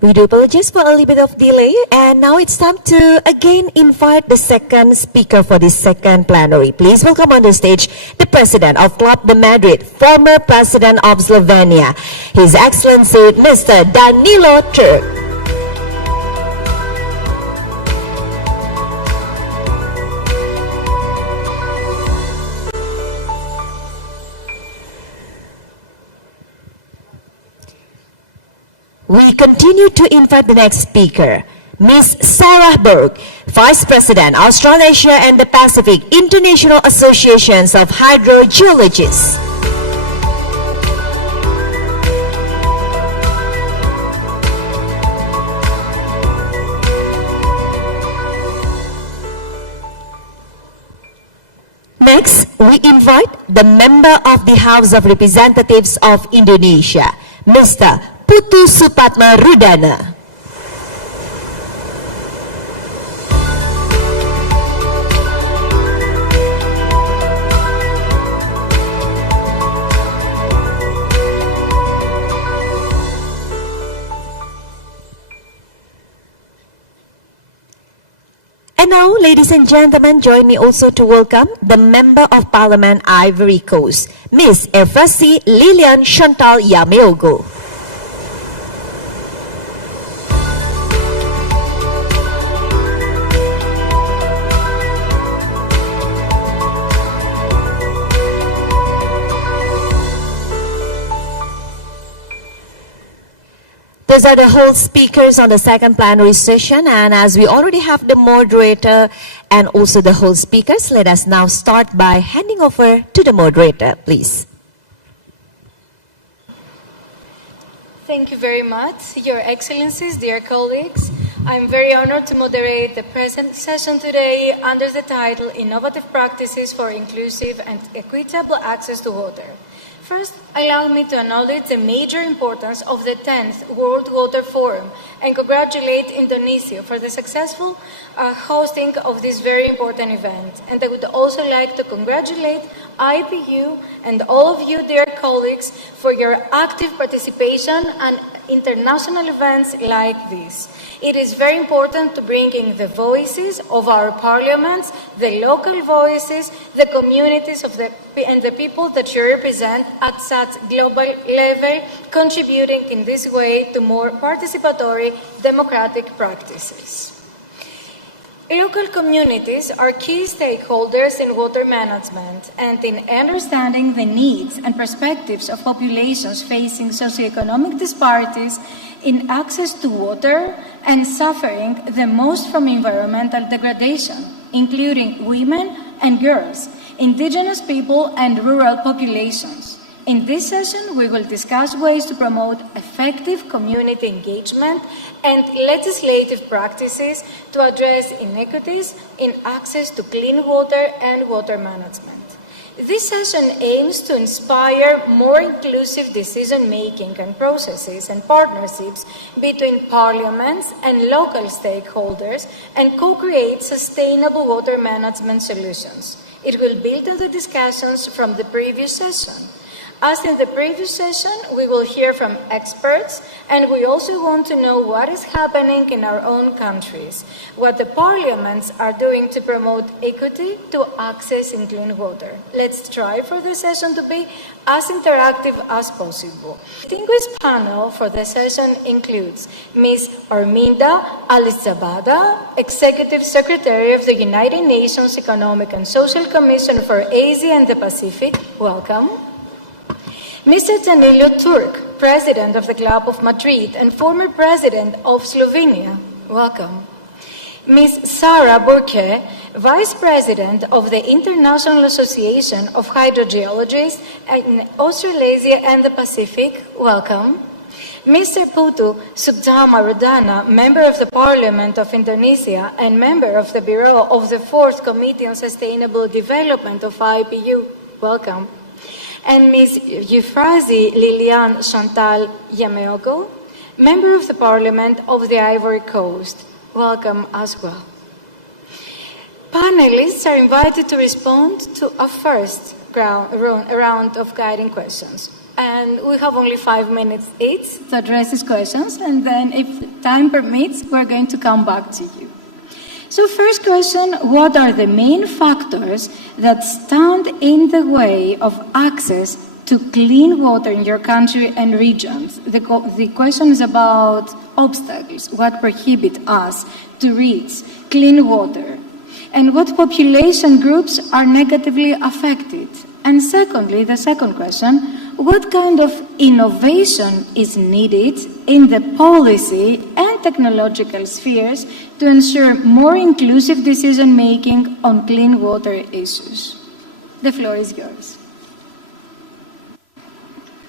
We do apologize for a little bit of delay, and now it's time to again invite the second speaker for this second plenary. Please welcome on the stage the President of Club de Madrid, former President of Slovenia, His Excellency Mr. Danilo Turk. We continue to invite the next speaker, Ms. Sarah Berg, Vice President, Australasia and the Pacific International Associations of Hydrogeologists. Next, we invite the Member of the House of Representatives of Indonesia, Mr. Putu Supatma Rudana. And now, ladies and gentlemen, join me also to welcome the Member of Parliament Ivory Coast, Ms. Efrasi Lilian Chantal Yameogo. Those are the whole speakers on the second plenary session, and as we already have the moderator and also the whole speakers, let us now start by handing over to the moderator, please. Thank you very much, Your Excellencies, dear colleagues. I'm very honored to moderate the present session today under the title Innovative Practices for Inclusive and Equitable Access to Water. First, allow me to acknowledge the major importance of the 10th World Water Forum and congratulate Indonesia for the successful hosting of this very important event. And I would also like to congratulate IPU and all of you, dear colleagues, for your active participation in international events like this. It is very important to bring in the voices of our parliaments, the local voices, the communities and the people that you represent at such global level, contributing in this way to more participatory democratic practices. Local communities are key stakeholders in water management and in understanding the needs and perspectives of populations facing socioeconomic disparities in access to water and suffering the most from environmental degradation, including women and girls, indigenous people and rural populations. In this session, we will discuss ways to promote effective community engagement and legislative practices to address inequities in access to clean water and water management. This session aims to inspire more inclusive decision-making and processes and partnerships between parliaments and local stakeholders and co-create sustainable water management solutions. It will build on the discussions from the previous session. As in the previous session, we will hear from experts, and we also want to know what is happening in our own countries, what the parliaments are doing to promote equity to access in clean water. Let's try for the session to be as interactive as possible. The distinguished panel for the session includes Ms. Arminda Alizabada, Executive Secretary of the United Nations Economic and Social Commission for Asia and the Pacific. Welcome. Mr. Danilo Turk, President of the Club of Madrid and former President of Slovenia. Welcome. Ms. Sarah Burke, Vice President of the International Association of Hydrogeologists in Australasia and the Pacific. Welcome. Mr. Putu Supatma Rudana, Member of the Parliament of Indonesia and Member of the Bureau of the 4th Committee on Sustainable Development of IPU. Welcome. And Ms. Efrasi Lilian Chantal Yameogo, Member of the Parliament of the Ivory Coast. Welcome as well. Panelists are invited to respond to a first round of guiding questions. and we have only 5 minutes each to address these questions, and then if time permits, we're going to come back to you. So first question, what are the main factors that stand in the way of access to clean water in your country and regions? The question is about obstacles, what prohibit us to reach clean water, and what population groups are negatively affected. And secondly, the second question, what kind of innovation is needed in the policy and technological spheres to ensure more inclusive decision-making on clean water issues? The floor is yours.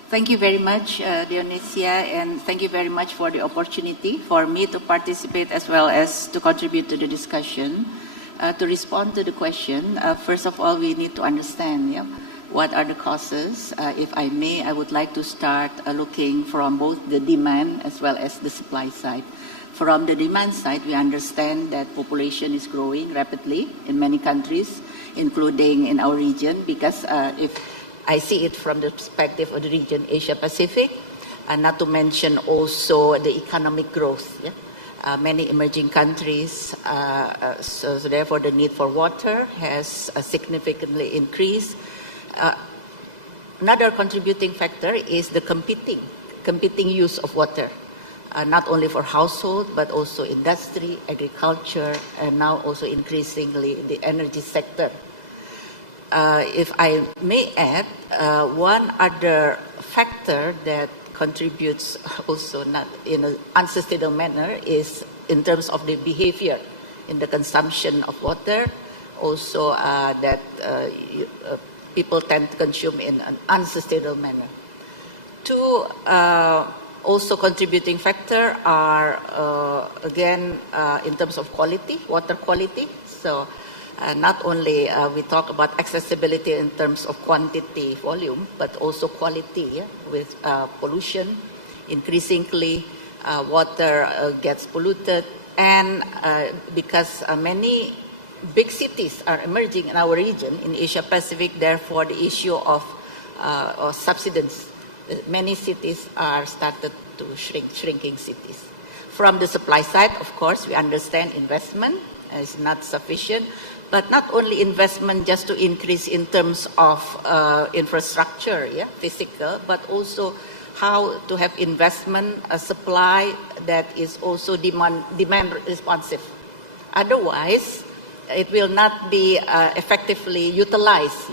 Thank you very much, Dionysia, and thank you very much for the opportunity for me to participate as well as to contribute to the discussion. To respond to the question, first of all, we need to understand what are the causes. If I may, I would like to start looking from both the demand as well as the supply side. From the demand side, we understand that population is growing rapidly in many countries, including in our region, because if I see it from the perspective of the region Asia-Pacific, not to mention also the economic growth. Many emerging countries, so therefore the need for water has significantly increased. Another contributing factor is the competing use of water, not only for household, but also industry, agriculture, and now also increasingly the energy sector. If I may add, one other factor that contributes also not in an unsustainable manner is in terms of the behavior in the consumption of water, also that people tend to consume in an unsustainable manner. Two also contributing factors are, again, in terms of quality, water quality. So not only we talk about accessibility in terms of quantity, volume, but also quality with pollution. Increasingly, water gets polluted, and because many big cities are emerging in our region, in Asia-Pacific, therefore the issue of subsidence. Many cities are started to shrinking cities. From the supply side, of course, we understand investment is not sufficient, but not only investment just to increase in terms of infrastructure, physical, but also how to have investment, a supply that is also demand responsive. Otherwise, it will not be effectively utilized,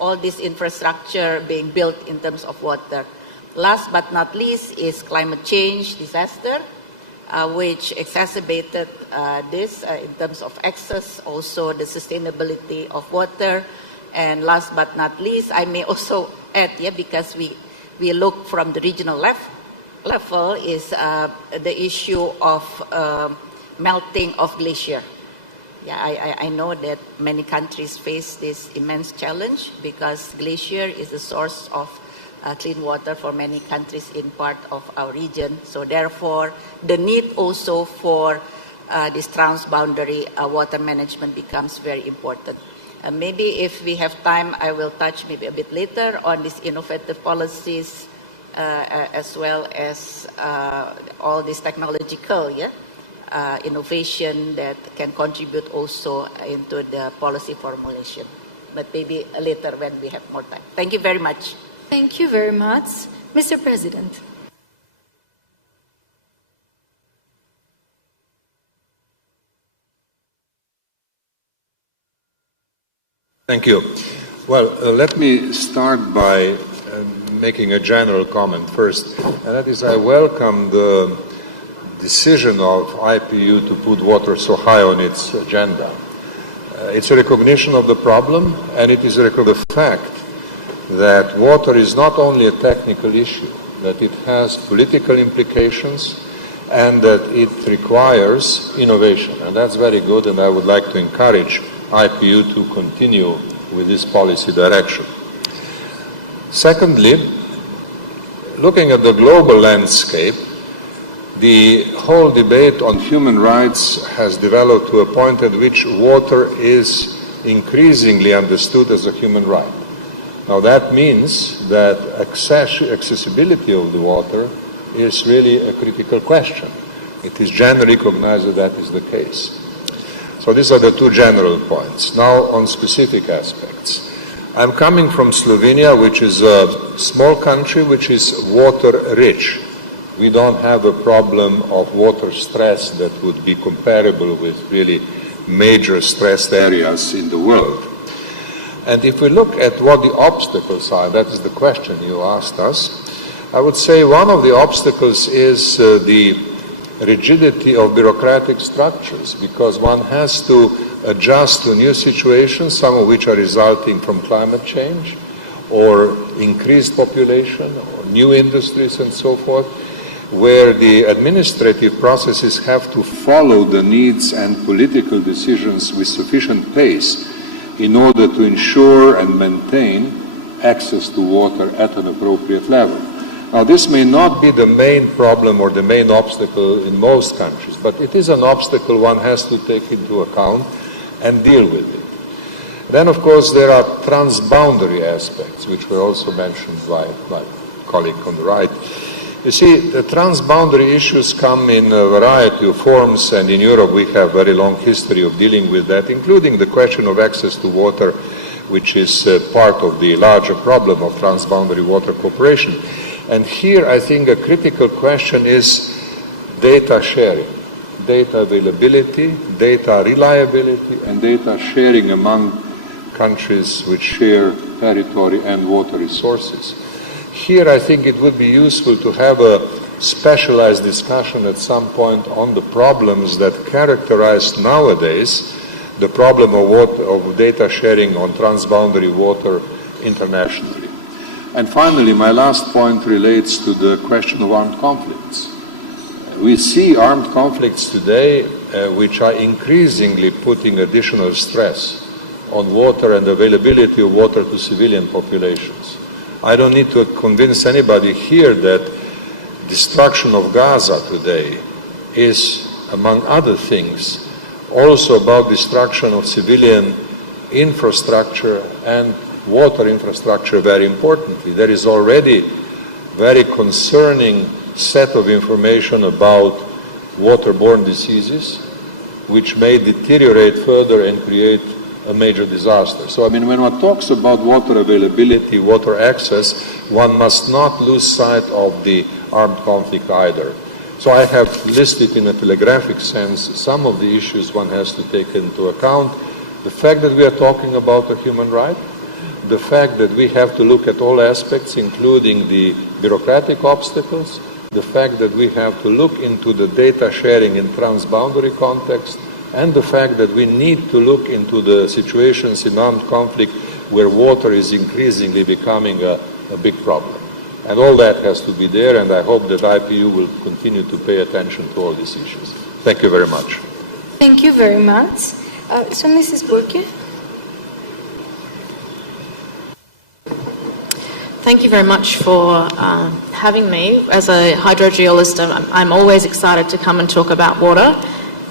all this infrastructure being built in terms of water. Last but not least is climate change disaster, which exacerbated this in terms of access, also the sustainability of water. And last but not least, I may also add, because we look from the regional level, is the issue of melting of glacier. I know that many countries face this immense challenge because glacier is the source of clean water for many countries in part of our region. So therefore, the need also for this transboundary water management becomes very important. Maybe if we have time, I will touch maybe a bit later on these innovative policies as well as all this technological innovation that can contribute also into the policy formulation. But maybe later when we have more time. Thank you very much. Thank you very much. Mr. President. Thank you. Well, let me start by making a general comment first, and that is I welcome the decision of IPU to put water so high on its agenda. It's a recognition of the problem, and it is a recognition of the fact that water is not only a technical issue, that it has political implications, and that it requires innovation. And that's very good, and I would like to encourage IPU to continue with this policy direction. Secondly, looking at the global landscape, the whole debate on human rights has developed to a point at which water is increasingly understood as a human right. Now that means that accessibility of the water is really a critical question. It is generally recognized that that is the case. So these are the two general points. Now on specific aspects. I'm coming from Slovenia, which is a small country which is water rich. We don't have a problem of water stress that would be comparable with really major stressed areas in the world. And if we look at what the obstacles are, that is the question you asked us, I would say one of the obstacles is the rigidity of bureaucratic structures, because one has to adjust to new situations, some of which are resulting from climate change or increased population or new industries and so forth, where the administrative processes have to follow the needs and political decisions with sufficient pace in order to ensure and maintain access to water at an appropriate level. Now, this may not be the main problem or the main obstacle in most countries, but it is an obstacle one has to take into account and deal with it. Then, of course, there are transboundary aspects, which were also mentioned by my colleague on the right. You see, the transboundary issues come in a variety of forms, and in Europe we have a very long history of dealing with that, including the question of access to water, which is part of the larger problem of transboundary water cooperation. And here I think a critical question is data sharing, data availability, data reliability, and data sharing among countries which share territory and water resources. Here I think it would be useful to have a specialized discussion at some point on the problems that characterize nowadays the problem of data sharing on transboundary water internationally. And finally, my last point relates to the question of armed conflicts. We see armed conflicts today which are increasingly putting additional stress on water and availability of water to civilian populations. I don't need to convince anybody here that destruction of Gaza today is, among other things, also about destruction of civilian infrastructure and water infrastructure, very importantly. There is already very concerning set of information about waterborne diseases, which may deteriorate further and create a major disaster. So, I mean, when one talks about water availability, water access, one must not lose sight of the armed conflict either. So I have listed in a telegraphic sense some of the issues one has to take into account. The fact that we are talking about a human right, the fact that we have to look at all aspects, including the bureaucratic obstacles, the fact that we have to look into the data sharing in transboundary context, and the fact that we need to look into the situations in armed conflict where water is increasingly becoming a big problem. And all that has to be there, and I hope that IPU will continue to pay attention to all these issues. Thank you very much. Thank you very much. So, Mrs. Burke. Thank you very much for having me. As a hydrogeologist, I'm always excited to come and talk about water.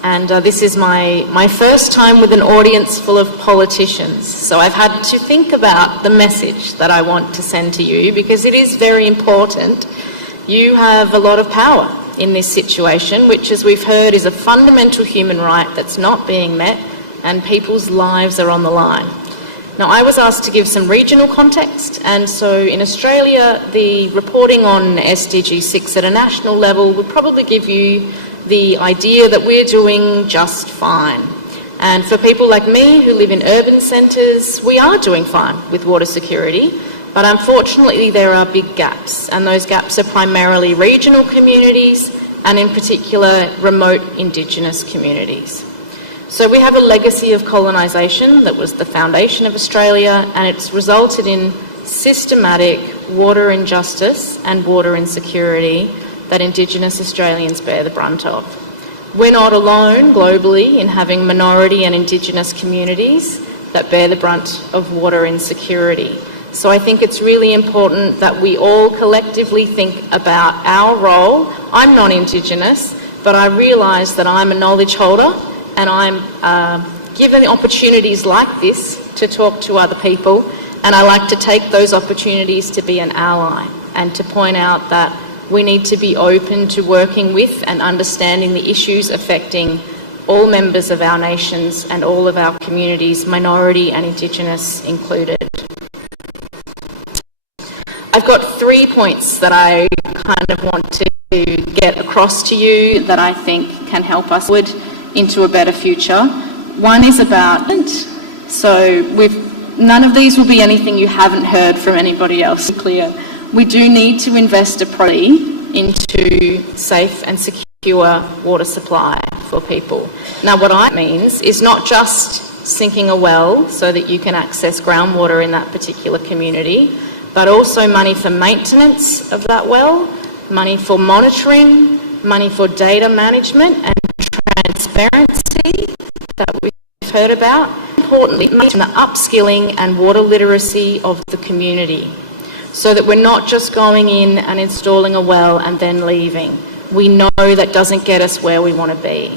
And this is my first time with an audience full of politicians. So I've had to think about the message that I want to send to you, because it is very important. You have a lot of power in this situation, which, as we've heard, is a fundamental human right that's not being met, and people's lives are on the line. Now, I was asked to give some regional context, and so in Australia, the reporting on SDG 6 at a national level would probably give you the idea that we're doing just fine. And for people like me who live in urban centres, we are doing fine with water security, but unfortunately there are big gaps, and those gaps are primarily regional communities and in particular remote Indigenous communities. So we have a legacy of colonisation that was the foundation of Australia, and it's resulted in systematic water injustice and water insecurity that Indigenous Australians bear the brunt of. We're not alone globally in having minority and Indigenous communities that bear the brunt of water insecurity. So I think it's really important that we all collectively think about our role. I'm not Indigenous, but I realise that I'm a knowledge holder, and I'm given opportunities like this to talk to other people, And I like to take those opportunities to be an ally and to point out that we need to be open to working with and understanding the issues affecting all members of our nations and all of our communities, minority and Indigenous included. I've got 3 points that I kind of want to get across to you that I think can help us forward into a better future. One is about, so none of these will be anything you haven't heard from anybody else. Clear. We do need to invest appropriately into safe and secure water supply for people. Now what I means is not just sinking a well so that you can access groundwater in that particular community, but also money for maintenance of that well, money for monitoring, money for data management and transparency that we've heard about. Importantly, the upskilling and water literacy of the community, so that we're not just going in and installing a well and then leaving. We know that doesn't get us where we want to be.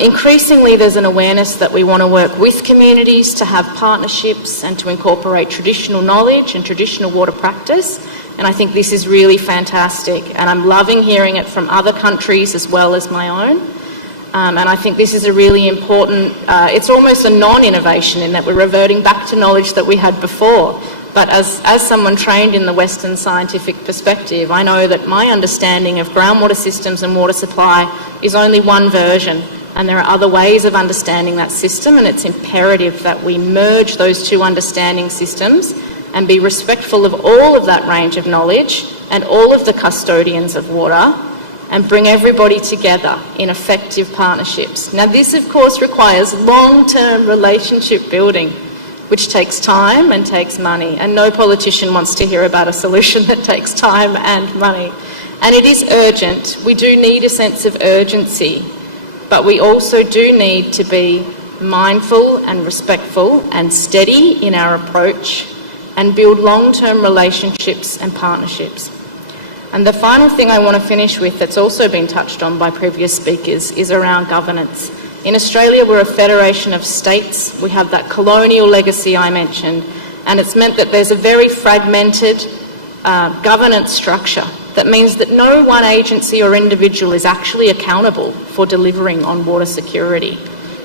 Increasingly, there's an awareness that we want to work with communities to have partnerships and to incorporate traditional knowledge and traditional water practice. And I think this is really fantastic. And I'm loving hearing it from other countries as well as my own. And I think this is a really important, it's almost a non-innovation in that we're reverting back to knowledge that we had before. But as someone trained in the Western scientific perspective, I know that my understanding of groundwater systems and water supply is only one version. And there are other ways of understanding that system, and it's imperative that we merge those two understanding systems and be respectful of all of that range of knowledge and all of the custodians of water, and bring everybody together in effective partnerships. Now this of course requires long-term relationship building, which takes time and takes money, and no politician wants to hear about a solution that takes time and money. And it is urgent. We do need a sense of urgency, but we also do need to be mindful and respectful and steady in our approach and build long-term relationships and partnerships. And the final thing I want to finish with, that's also been touched on by previous speakers, is around governance. In Australia, we're a federation of states. We have that colonial legacy I mentioned, and it's meant that there's a very fragmented governance structure. That means that no one agency or individual is actually accountable for delivering on water security.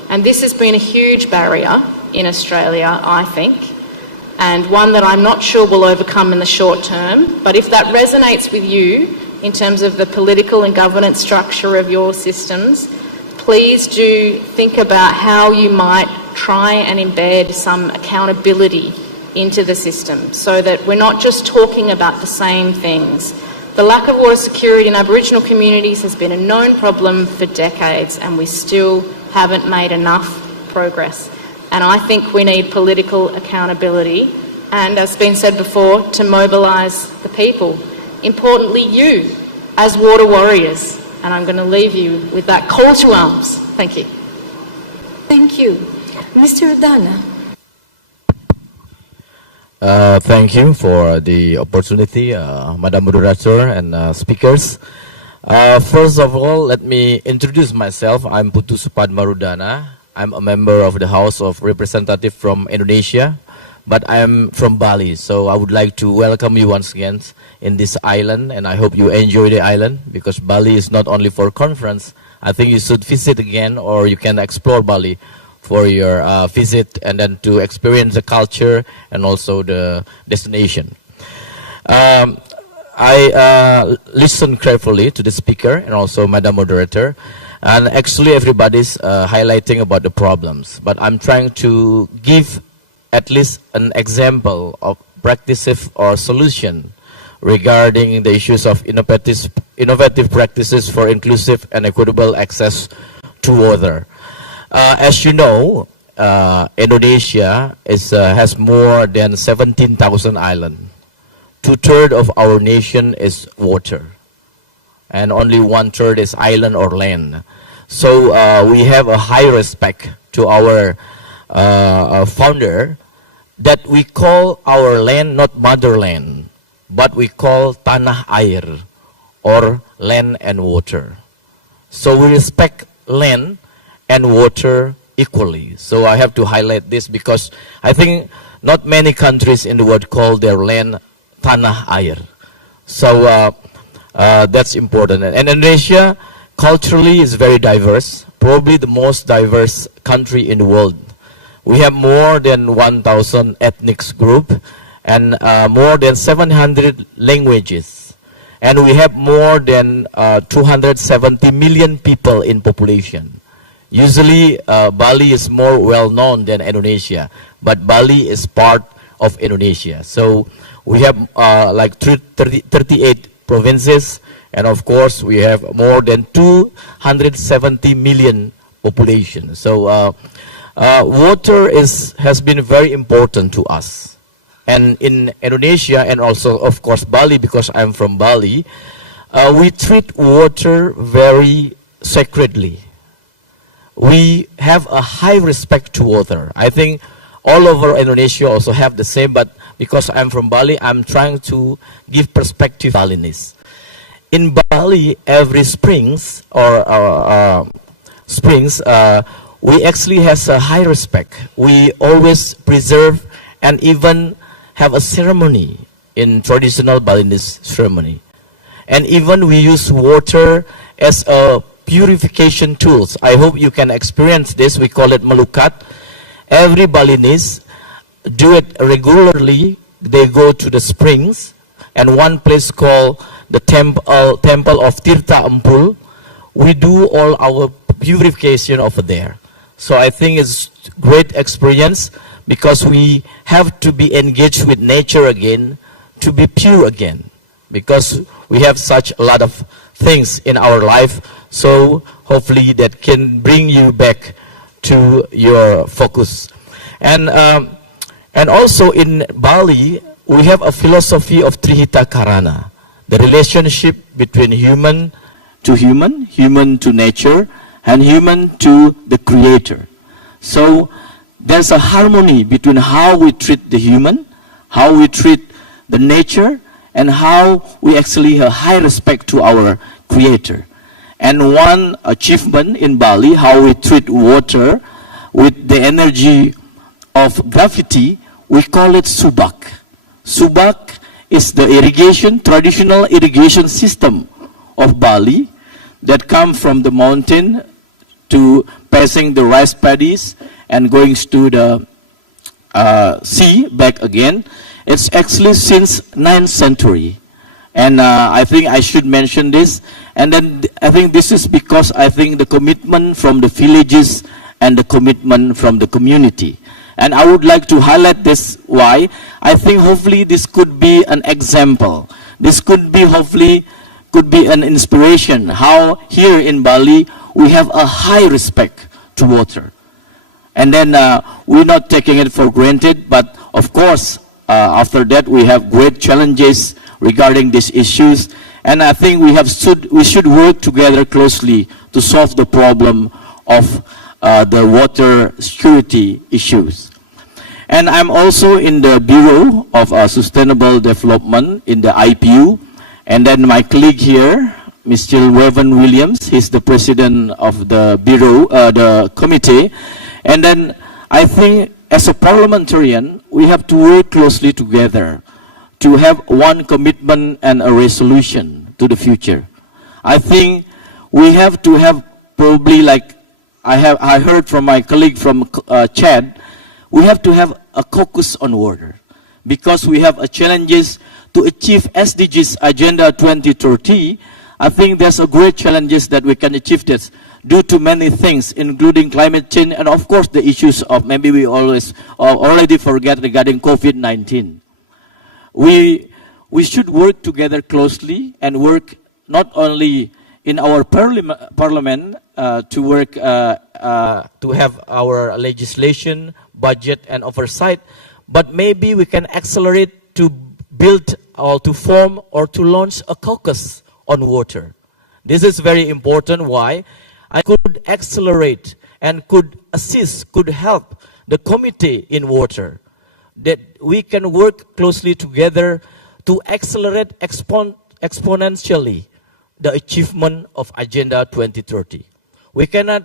And this has been a huge barrier in Australia, I think, and one that I'm not sure we'll overcome in the short term. But if that resonates with you in terms of the political and governance structure of your systems, please do think about how you might try and embed some accountability into the system so that we're not just talking about the same things. The lack of water security in Aboriginal communities has been a known problem for decades, and we still haven't made enough progress. And I think we need political accountability and, as has been said before, to mobilise the people. Importantly, you as water warriors. And I'm going to leave you with that call to arms. Thank you. Thank you. Mr. Dana. Thank you for the opportunity, Madam Moderator and speakers. First of all, let me introduce myself. I'm Putu Supadmarudana. I'm a member of the House of Representatives from Indonesia, but I'm from Bali. So I would like to welcome you once again in this island, and I hope you enjoy the island, because Bali is not only for conference. I think you should visit again, or you can explore Bali for your visit and then to experience the culture and also the destination. I listened carefully to the speaker and also Madam Moderator, and actually everybody's highlighting about the problems, but I'm trying to give at least an example of practices or solution regarding the issues of innovative practices for inclusive and equitable access to water. As you know, Indonesia has more than 17,000 islands. 2/3 of our nation is water, and only 1/3 is island or land. So we have a high respect to our founder, that we call our land not motherland, but we call tanah air, or land and water. So we respect land and water equally. So I have to highlight this because I think not many countries in the world call their land tanah air. So that's important. And Indonesia culturally is very diverse, probably the most diverse country in the world. We have more than 1,000 ethnic groups and more than 700 languages. And we have more than 270 million people in population. Usually Bali is more well known than Indonesia, but Bali is part of Indonesia. So we have like 38 provinces, and of course we have more than 270 million population. So water has been very important to us. And in Indonesia, and also of course Bali, because I'm from Bali, we treat water very sacredly. We have a high respect to water. I think all over Indonesia also have the same, but because I'm from Bali, I'm trying to give perspective to Balinese. In Bali, every springs, we actually has a high respect. We always preserve and even have a ceremony in traditional Balinese ceremony. And even we use water as a purification tools. I hope you can experience this. We call it melukat. Every Balinese do it regularly. They go to the springs and one place called the temple of Tirta Empul. We do all our purification over there. So I think it's great experience because we have to be engaged with nature again, to be pure again, because we have such a lot of things in our life. So hopefully that can bring you back to your focus. And also in Bali, we have a philosophy of Trihita Karana, the relationship between human to human, human to nature, and human to the creator. So there's a harmony between how we treat the human, how we treat the nature, and how we actually have high respect to our creator. And one achievement in Bali, how we treat water with the energy of gravity, we call it subak. Subak is the traditional irrigation system of Bali that come from the mountain to passing the rice paddies and going to the sea back again. It's actually since 9th century. And I think I should mention this. And then I think this is because I think the commitment from the villages and the commitment from the community. And I would like to highlight this why. I think hopefully this could be an example. This could be hopefully could be an inspiration how here in Bali we have a high respect to water. And then we're not taking it for granted, but of course after that we have great challenges regarding these issues. And I think we should work together closely to solve the problem of the water security issues. And I'm also in the Bureau of Sustainable Development in the IPU. And then my colleague here, Mr. Wevan Williams, he's the president of the Bureau, the committee. And then I think as a parliamentarian, we have to work closely together to have one commitment and a resolution to the future. I think we have to have probably like I heard from my colleague from Chad, we have to have a caucus on water because we have challenges to achieve SDGs Agenda 2030. I think there's a great challenges that we can achieve this due to many things, including climate change and of course the issues of maybe we already forget regarding COVID-19. We should work together closely and work not only in our parliament to work to have our legislation, budget and oversight, but maybe we can accelerate to build or to form or to launch a caucus on water. This is very important. Why? I could accelerate and could assist, could help the committee in water, that we can work closely together to accelerate exponentially the achievement of Agenda 2030. We cannot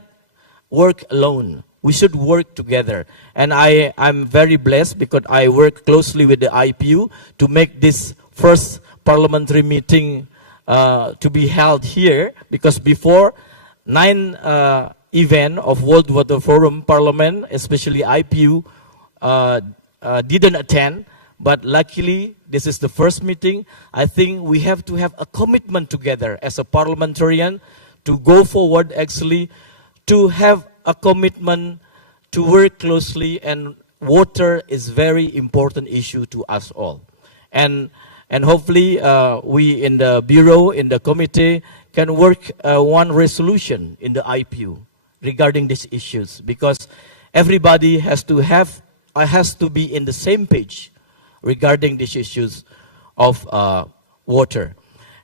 work alone. we should work together. And I'm very blessed because I work closely with the IPU to make this first parliamentary meeting to be held here, because before 9 event of World Water Forum Parlemen, especially IPU, didn't attend. But luckily, this is the first meeting. I think we have to have a commitment together as a parliamentarian to go forward, actually, to have a commitment to work closely, and water is very important issue to us all. And hopefully we in the Bureau, in the committee, can work one resolution in the IPU regarding these issues, because everybody has to be in the same page regarding these issues of water.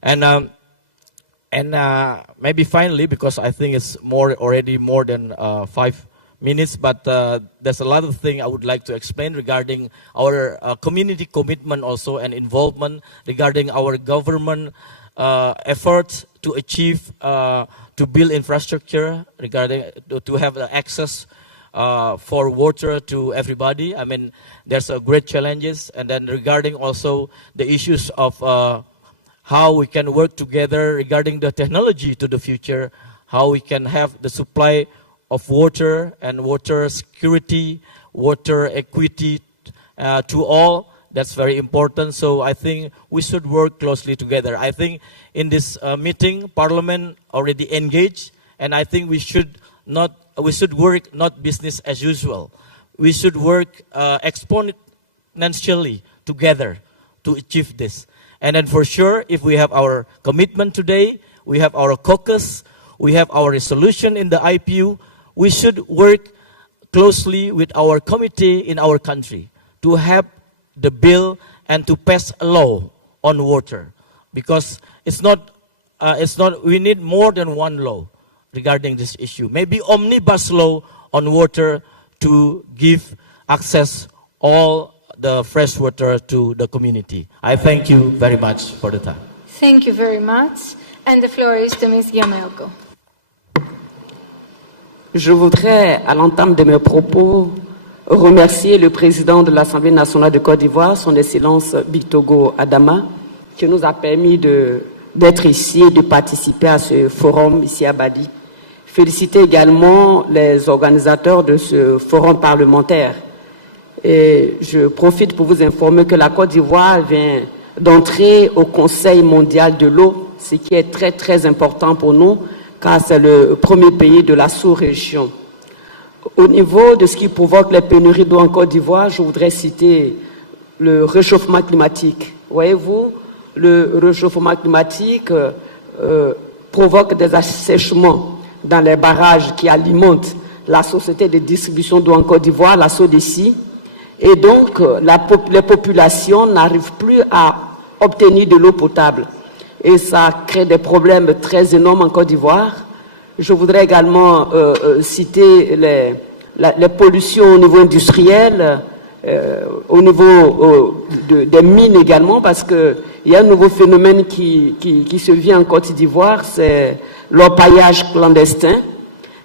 And maybe finally, because I think it's already more than 5 minutes, but there's a lot of things I would like to explain regarding our community commitment also and involvement regarding our government efforts to achieve, to build infrastructure regarding to have access for water to everybody. I mean, there's a great challenges, and then regarding also the issues of how we can work together regarding the technology to the future, how we can have the supply of water and water security, water equity to all. That's very important. So I think we should work closely together. I think in this meeting, Parliament already engaged, and I think we should work not business as usual. We should work exponentially together to achieve this. And then for sure, if we have our commitment today, we have our caucus, we have our resolution in the IPU, we should work closely with our committee in our country to have the bill and to pass a law on water. Because we need more than one law regarding this issue. Maybe omnibus law on water to give access all the fresh water to the community. I thank you very much for the time. Thank you very much. And the floor is to Ms. Yamelko. Je voudrais, à l'entame de mes propos, remercier le président de l'Assemblée nationale de Côte d'Ivoire, son Excellence Bictogo Adama, qui nous a permis d'être ici et de participer à ce forum ici à Badi. Féliciter également les organisateurs de ce forum parlementaire. Et je profite pour vous informer que la Côte d'Ivoire vient d'entrer au Conseil mondial de l'eau, ce qui est très très important pour nous, car c'est le premier pays de la sous-région. Au niveau de ce qui provoque les pénuries d'eau en Côte d'Ivoire, je voudrais citer le réchauffement climatique. Voyez-vous, le réchauffement climatique provoque des assèchements dans les barrages qui alimentent la société de distribution d'eau en Côte d'Ivoire, la SODECI, et donc les populations n'arrivent plus à obtenir de l'eau potable. Et ça crée des problèmes très énormes en Côte d'Ivoire. Je voudrais également citer les pollutions au niveau industriel, au niveau des mines également, parce qu'il y a un nouveau phénomène qui se vit en Côte d'Ivoire, c'est l'orpaillage clandestin.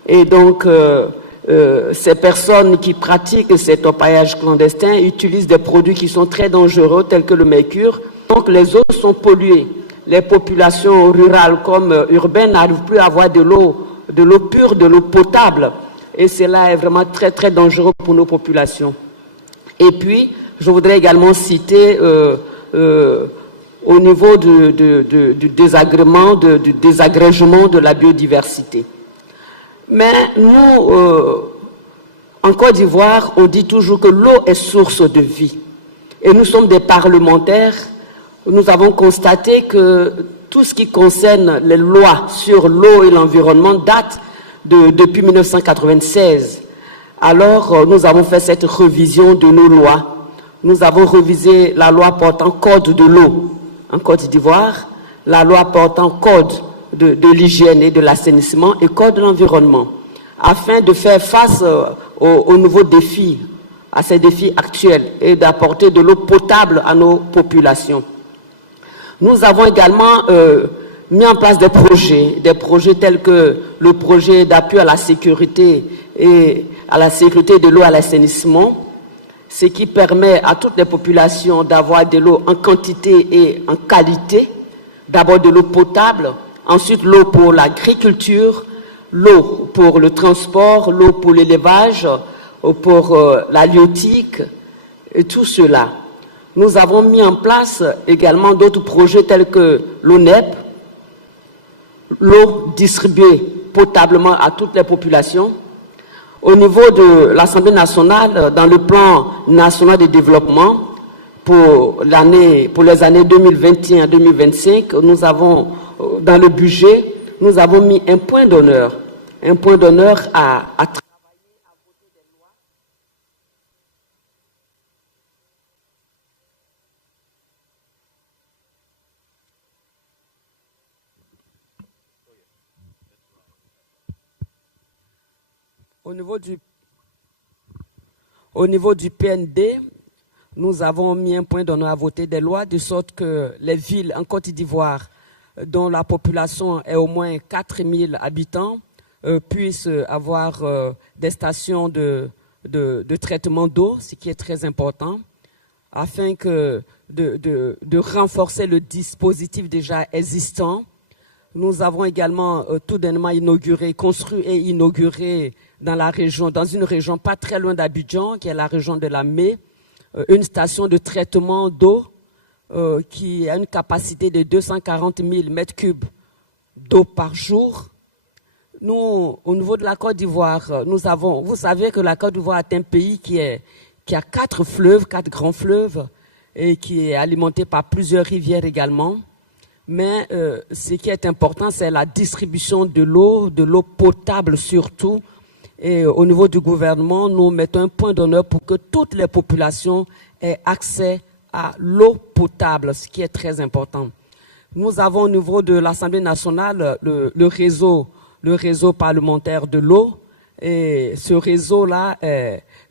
Et donc, ces personnes qui pratiquent cet orpaillage clandestin utilisent des produits qui sont très dangereux, tels que le mercure. Donc, les eaux sont polluées. Les populations rurales comme urbaines n'arrivent plus à avoir de l'eau pure, de l'eau potable. Et cela est vraiment très, très dangereux pour nos populations. Et puis, je voudrais également citer au niveau du désagrégement de la biodiversité. Mais nous, en Côte d'Ivoire, on dit toujours que l'eau est source de vie. Et nous sommes des parlementaires. Nous avons constaté que tout ce qui concerne les lois sur l'eau et l'environnement date depuis 1996. Alors, nous avons fait cette révision de nos lois. Nous avons révisé la loi portant code de l'eau en Côte d'Ivoire, la loi portant code de l'hygiène et de l'assainissement et code de l'environnement, afin de faire face aux nouveaux défis, à ces défis actuels, et d'apporter de l'eau potable à nos populations. Nous avons également mis en place des projets tels que le projet d'appui à la sécurité et à la sécurité de l'eau et à l'assainissement, ce qui permet à toutes les populations d'avoir de l'eau en quantité et en qualité. D'abord de l'eau potable, ensuite l'eau pour l'agriculture, l'eau pour le transport, l'eau pour l'élevage, pour l'halieutique et tout cela. Nous avons mis en place également d'autres projets tels que l'ONEP, l'eau distribuée potablement à toutes les populations. Au niveau de l'Assemblée nationale, dans le plan national de développement, pour les années 2021-2025, nous avons, dans le budget, nous avons mis un point d'honneur à travailler. Au niveau du PND, nous avons mis un point d'honneur à voter des lois de sorte que les villes en Côte d'Ivoire, dont la population est au moins 4000 habitants, puissent avoir des stations de traitement d'eau, ce qui est très important, afin de renforcer le dispositif déjà existant. Nous avons également tout dernièrement construit et inauguré dans une région pas très loin d'Abidjan, qui est la région de la Mé, une station de traitement d'eau qui a une capacité de 240 000 mètres cubes d'eau par jour. Nous, au niveau de la Côte d'Ivoire, vous savez que la Côte d'Ivoire est un pays qui a 4 grands fleuves, et qui est alimenté par plusieurs rivières également. Mais ce qui est important, c'est la distribution de l'eau potable surtout. Et au niveau du gouvernement, nous mettons un point d'honneur pour que toutes les populations aient accès à l'eau potable, ce qui est très important. Nous avons au niveau de l'Assemblée nationale le réseau parlementaire de l'eau. Et ce réseau-là,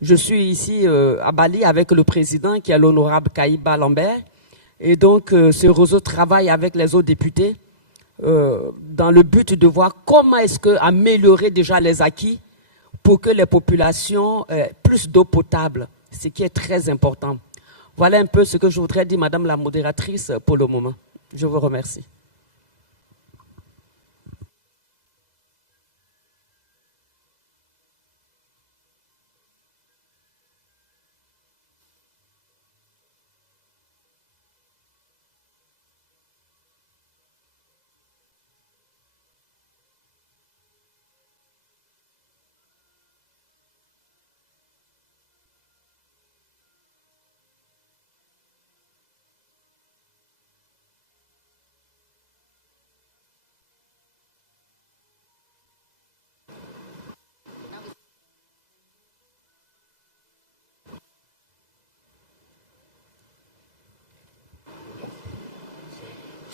je suis ici à Bali avec le président qui est l'honorable Kaïba Lambert. Et donc, ce réseau travaille avec les autres députés dans le but de voir comment est-ce qu'améliorer déjà les acquis pour que les populations aient plus d'eau potable, ce qui est très important. Voilà un peu ce que je voudrais dire, Madame la modératrice, pour le moment. Je vous remercie.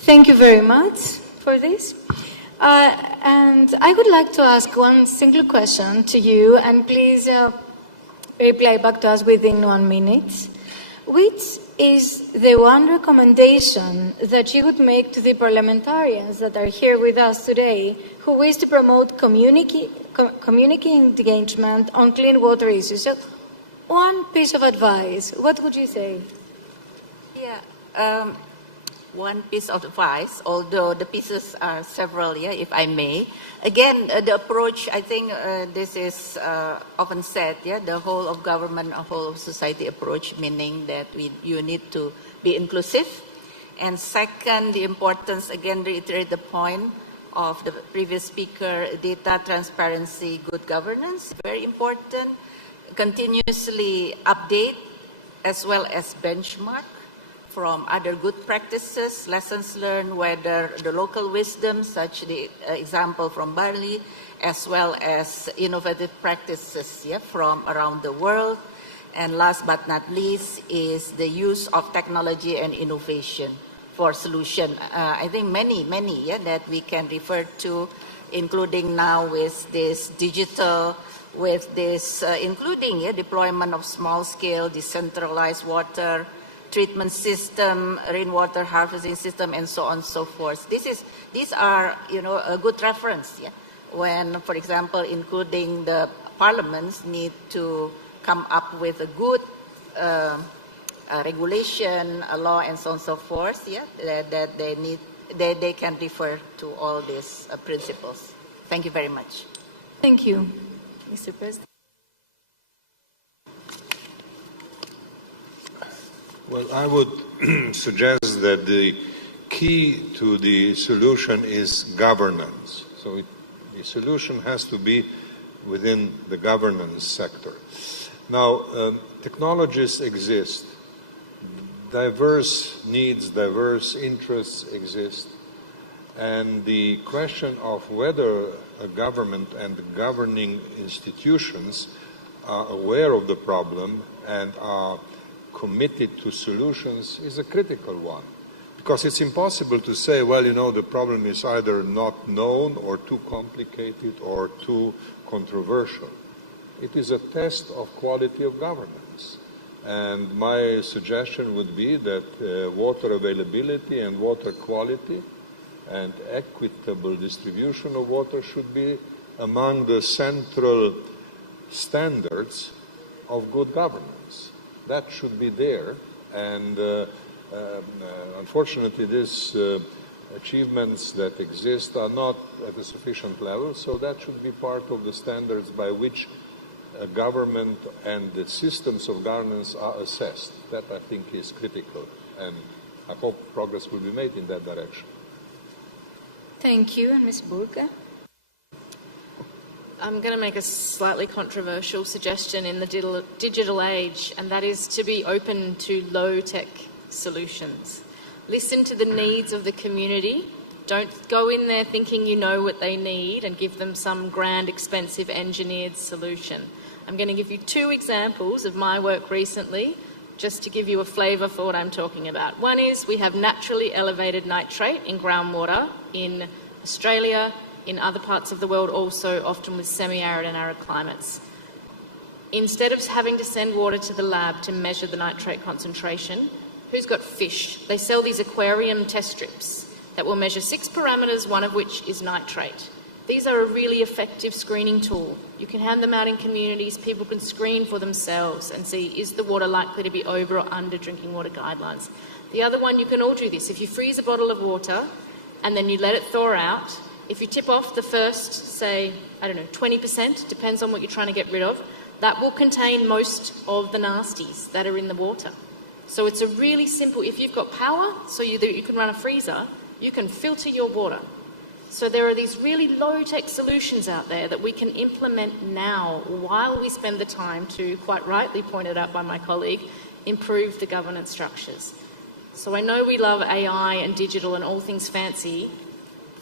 Thank you very much for this. And I would like to ask one single question to you, and please reply back to us within 1 minute. Which is the one recommendation that you would make to the parliamentarians that are here with us today who wish to promote community engagement on clean water issues? So, one piece of advice, what would you say? Yeah. One piece of advice, although the pieces are several, yeah, if I may. Again, the approach, I think this is often said, yeah, the whole of government, a whole of society approach, meaning that you need to be inclusive. And second, the importance, again, reiterate the point of the previous speaker, data transparency, good governance, very important. Continuously update as well as benchmark from other good practices, lessons learned, whether the local wisdom, such the example from Bali, as well as innovative practices, yeah, from around the world. And last but not least is the use of technology and innovation for solution. I think many, yeah, that we can refer to, including now with this digital, with this, including, yeah, deployment of small-scale decentralized water treatment system, rainwater harvesting system, and so on and so forth. These are, you know, a good reference, yeah, when, for example, including the parliaments need to come up with a good regulation, a law, and so on and so forth. Yeah, that they can refer to all these principles. Thank you very much. Thank you, Mr. President. Well, I would suggest that the key to the solution is governance. So the solution has to be within the governance sector. Now, technologies exist. Diverse needs, diverse interests exist. And the question of whether a government and the governing institutions are aware of the problem and are committed to solutions is a critical one. Because it's impossible to say, well, you know, the problem is either not known or too complicated or too controversial. It is a test of quality of governance. And my suggestion would be that water availability and water quality and equitable distribution of water should be among the central standards of good governance. That should be there, and unfortunately these achievements that exist are not at a sufficient level, so that should be part of the standards by which a government and the systems of governance are assessed. That, I think, is critical, and I hope progress will be made in that direction. Thank you, and Ms. Burka. I'm going to make a slightly controversial suggestion in the digital age, and that is to be open to low-tech solutions. Listen to the needs of the community. Don't go in there thinking you know what they need and give them some grand, expensive, engineered solution. I'm going to give you 2 examples of my work recently, just to give you a flavour for what I'm talking about. One is we have naturally elevated nitrate in groundwater in Australia, in other parts of the world also, often with semi-arid and arid climates. Instead of having to send water to the lab to measure the nitrate concentration, who's got fish? They sell these aquarium test strips that will measure 6 parameters, one of which is nitrate. These are a really effective screening tool. You can hand them out in communities, people can screen for themselves and see, is the water likely to be over or under drinking water guidelines? The other one, you can all do this. If you freeze a bottle of water and then you let it thaw out, if you tip off the first, say, 20%, depends on what you're trying to get rid of, that will contain most of the nasties that are in the water. So it's a really simple, if you've got power, so you can run a freezer, you can filter your water. So there are these really low-tech solutions out there that we can implement now while we spend the time to, quite rightly pointed out by my colleague, improve the governance structures. So I know we love AI and digital and all things fancy.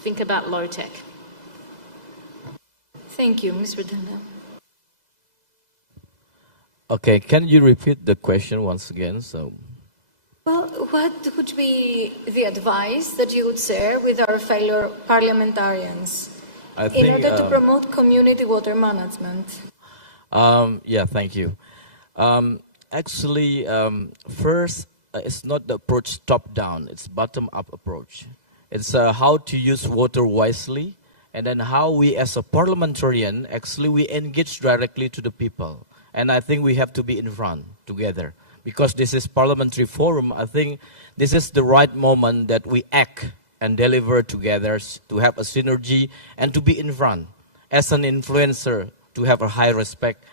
Think about low-tech. Thank you, Ms. Redanda. Okay, can you repeat the question once again? Well, what would be the advice that you would share with our fellow parliamentarians in order to promote community water management? Yeah, thank you. Actually, first, it's not the approach top-down, it's bottom-up approach. It's how to use water wisely, and then how we as a parliamentarian, actually we engage directly to the people. And I think we have to be in front together. Because this is parliamentary forum, I think this is the right moment that we act and deliver together to have a synergy and to be in front as an influencer, to have a high respect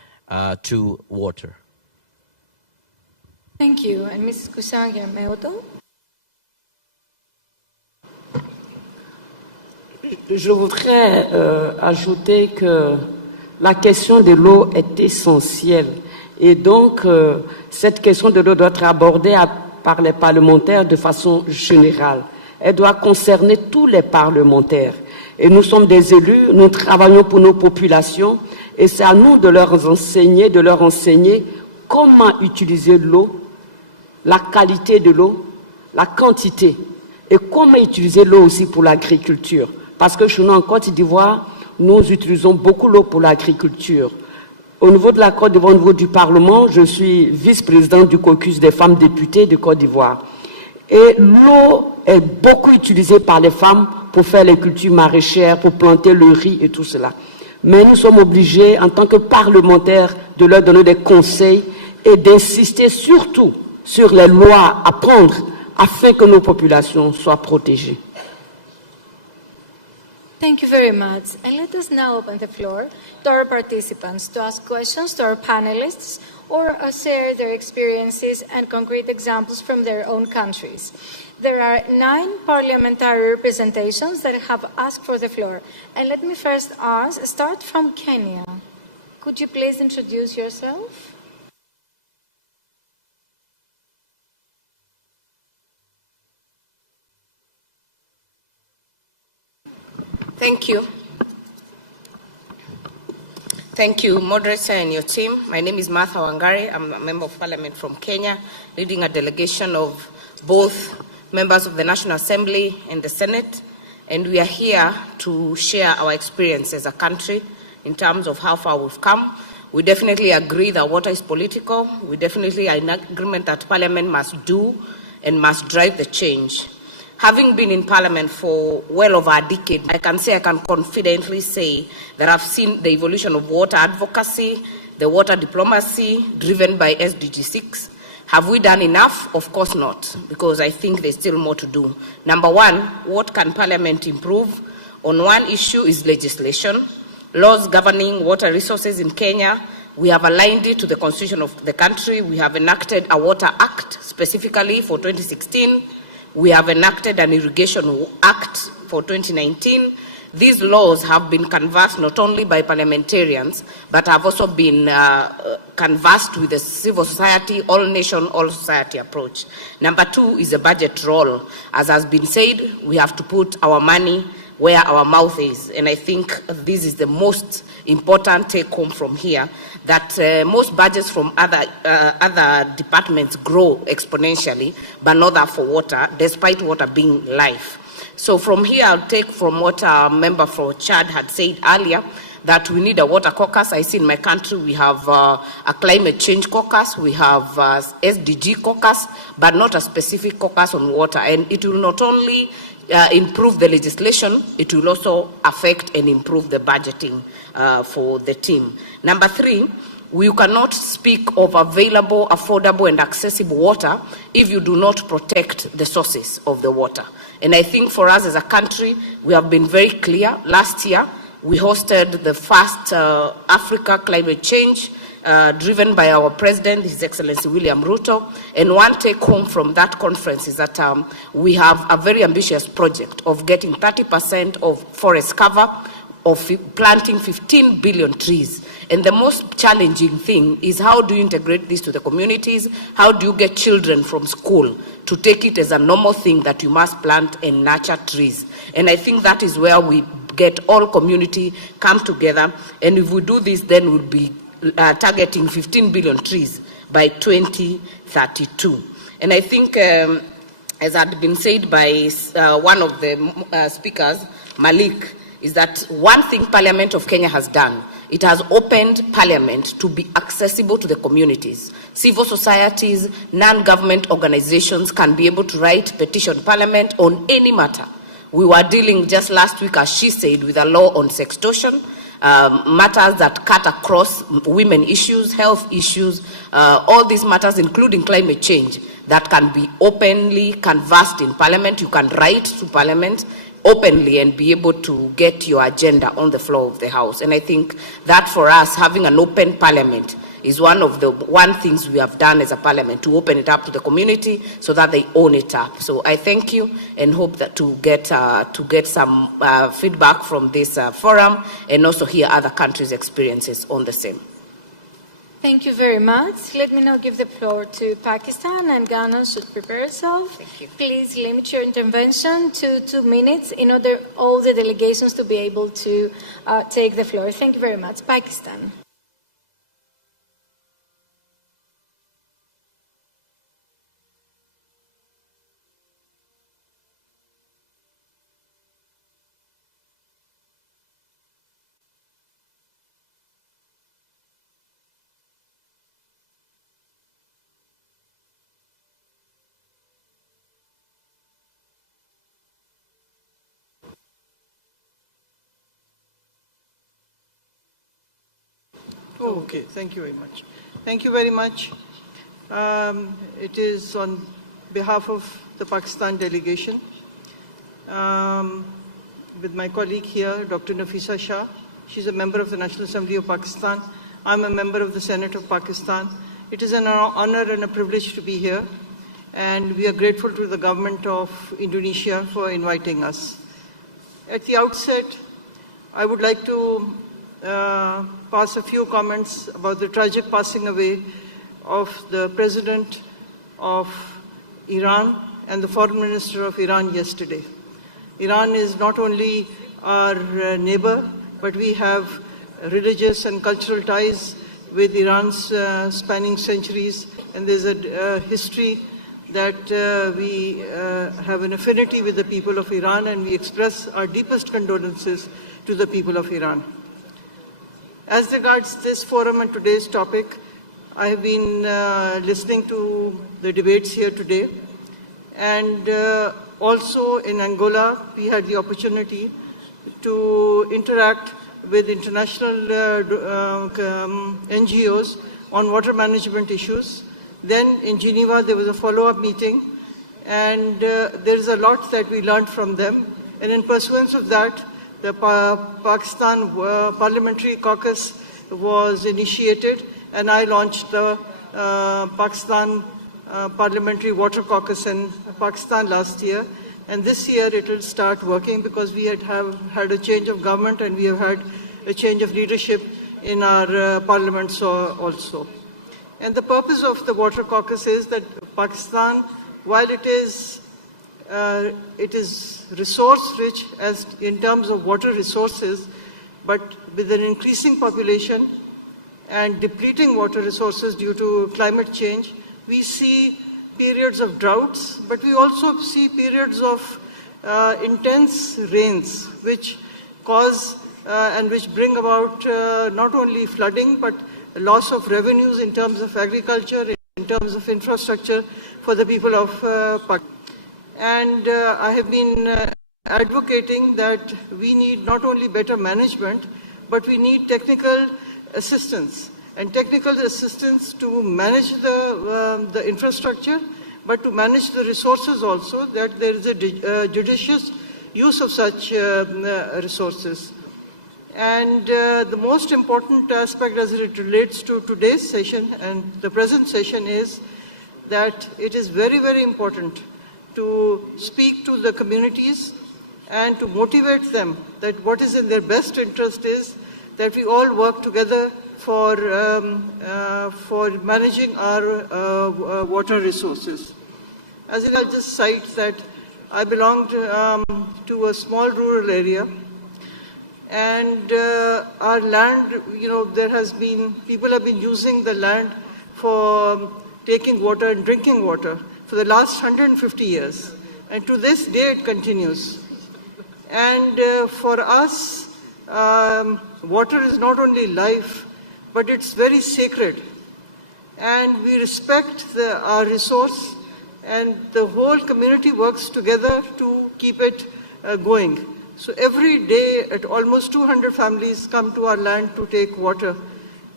to water. Thank you. And Ms. Kusanga Meoto? Je voudrais ajouter que la question de l'eau est essentielle. Et donc, cette question de l'eau doit être abordée par les parlementaires de façon générale. Elle doit concerner tous les parlementaires. Et nous sommes des élus, nous travaillons pour nos populations, et c'est à nous de leur enseigner comment utiliser l'eau, la qualité de l'eau, la quantité, et comment utiliser l'eau aussi pour l'agriculture. Parce que chez nous, en Côte d'Ivoire, nous utilisons beaucoup l'eau pour l'agriculture. Au niveau de la Côte d'Ivoire, au niveau du Parlement, je suis vice-présidente du caucus des femmes députées de Côte d'Ivoire. Et l'eau est beaucoup utilisée par les femmes pour faire les cultures maraîchères, pour planter le riz et tout cela. Mais nous sommes obligés, en tant que parlementaires, de leur donner des conseils et d'insister surtout sur les lois à prendre afin que nos populations soient protégées. Thank you very much. And let us now open the floor to our participants to ask questions to our panelists or share their experiences and concrete examples from their own countries. There are 9 parliamentary representations that have asked for the floor. And let me first start from Kenya. Could you please introduce yourself? Thank you. Thank you, moderator and your team. My name is Martha Wangari. I'm a member of parliament from Kenya, leading a delegation of both members of the National Assembly and the Senate. And we are here to share our experience as a country in terms of how far we've come. We definitely agree that water is political. We definitely are in agreement that parliament must do and must drive the change. Having been in Parliament for well over a decade, I can confidently say that I've seen the evolution of water advocacy, the water diplomacy driven by SDG 6. Have we done enough? Of course not, because I think there's still more to do. Number one, what can Parliament improve? On one issue is legislation. Laws governing water resources in Kenya, we have aligned it to the constitution of the country. We have enacted a Water Act specifically for 2016. We have enacted an Irrigation Act for 2019. These laws have been canvassed not only by parliamentarians, but have also been canvassed with the civil society, all nation, all society approach. Number two is a budget role. As has been said, we have to put our money where our mouth is. And I think this is the most important take home from here, that most budgets from other departments grow exponentially, but not that for water, despite water being life. So from here, I'll take from what our member for Chad had said earlier, that we need a water caucus. I see in my country we have a climate change caucus, we have SDG caucus, but not a specific caucus on water. And it will not only improve the legislation, it will also affect and improve the budgeting for the team. Number three, we cannot speak of available, affordable, and accessible water if you do not protect the sources of the water. And I think for us as a country, we have been very clear. Last year, we hosted the first Africa climate change driven by our president, His Excellency William Ruto. And one take home from that conference is that we have a very ambitious project of getting 30% of forest cover, of planting 15 billion trees. And the most challenging thing is how do you integrate this to the communities? How do you get children from school to take it as a normal thing that you must plant and nurture trees? And I think that is where we get all community come together. And if we do this, then we'll be targeting 15 billion trees by 2032. And I think, as had been said by one of the speakers, Malik, is that one thing Parliament of Kenya has done, it has opened Parliament to be accessible to the communities. Civil societies, non-government organizations can be able to write petition Parliament on any matter. We were dealing just last week, as she said, with a law on sextortion, matters that cut across women issues, health issues, all these matters, including climate change, that can be openly canvassed in Parliament. You can write to Parliament openly and be able to get your agenda on the floor of the House. And I think that for us, having an open Parliament is one of the things we have done as a Parliament, to open it up to the community so that they own it up. So I thank you and hope that to get some feedback from this forum and also hear other countries' experiences on the same. Thank you very much. Let me now give the floor to Pakistan, and Ghana should prepare itself. Thank you. Please limit your intervention to 2 minutes in order all the delegations to be able to take the floor. Thank you very much. Pakistan. Okay, thank you very much. Thank you very much. It is on behalf of the Pakistan delegation, with my colleague here, Dr. Nafisa Shah. She's a member of the National Assembly of Pakistan. I'm a member of the Senate of Pakistan. It is an honor and a privilege to be here, and we are grateful to the government of Indonesia for inviting us. At the outset, I would like to pass a few comments about the tragic passing away of the President of Iran and the Foreign Minister of Iran yesterday. Iran is not only our neighbor, but we have religious and cultural ties with Iran's spanning centuries, and there's a history that we have an affinity with the people of Iran, and we express our deepest condolences to the people of Iran. As regards this forum and today's topic, I have been listening to the debates here today, and also in Angola, we had the opportunity to interact with international NGOs on water management issues. Then in Geneva, there was a follow-up meeting, and there is a lot that we learned from them. And in pursuance of that, the Pakistan Parliamentary Caucus was initiated, and I launched the Pakistan Parliamentary Water Caucus in Pakistan last year. And this year it will start working because we have had a change of government, and we have had a change of leadership in our parliaments also. And the purpose of the Water Caucus is that Pakistan, while it is resource-rich as in terms of water resources, but with an increasing population and depleting water resources due to climate change, we see periods of droughts, but we also see periods of intense rains, which cause and which bring about not only flooding, but loss of revenues in terms of agriculture, in terms of infrastructure for the people of Pakistan. And I have been advocating that we need not only better management, but we need technical assistance. And technical assistance to manage the infrastructure, but to manage the resources also, that there is a judicious use of such resources. And the most important aspect as it relates to today's session and the present session is that it is very, very important to speak to the communities and to motivate them that what is in their best interest is that we all work together for managing our water resources. As I'll just cite that I belong to a small rural area, and our land, people have been using the land for taking water and drinking water for the last 150 years. And to this day it continues. And for us, water is not only life, but it's very sacred. And we respect our resource, and the whole community works together to keep it going. So every day, at almost 200 families come to our land to take water.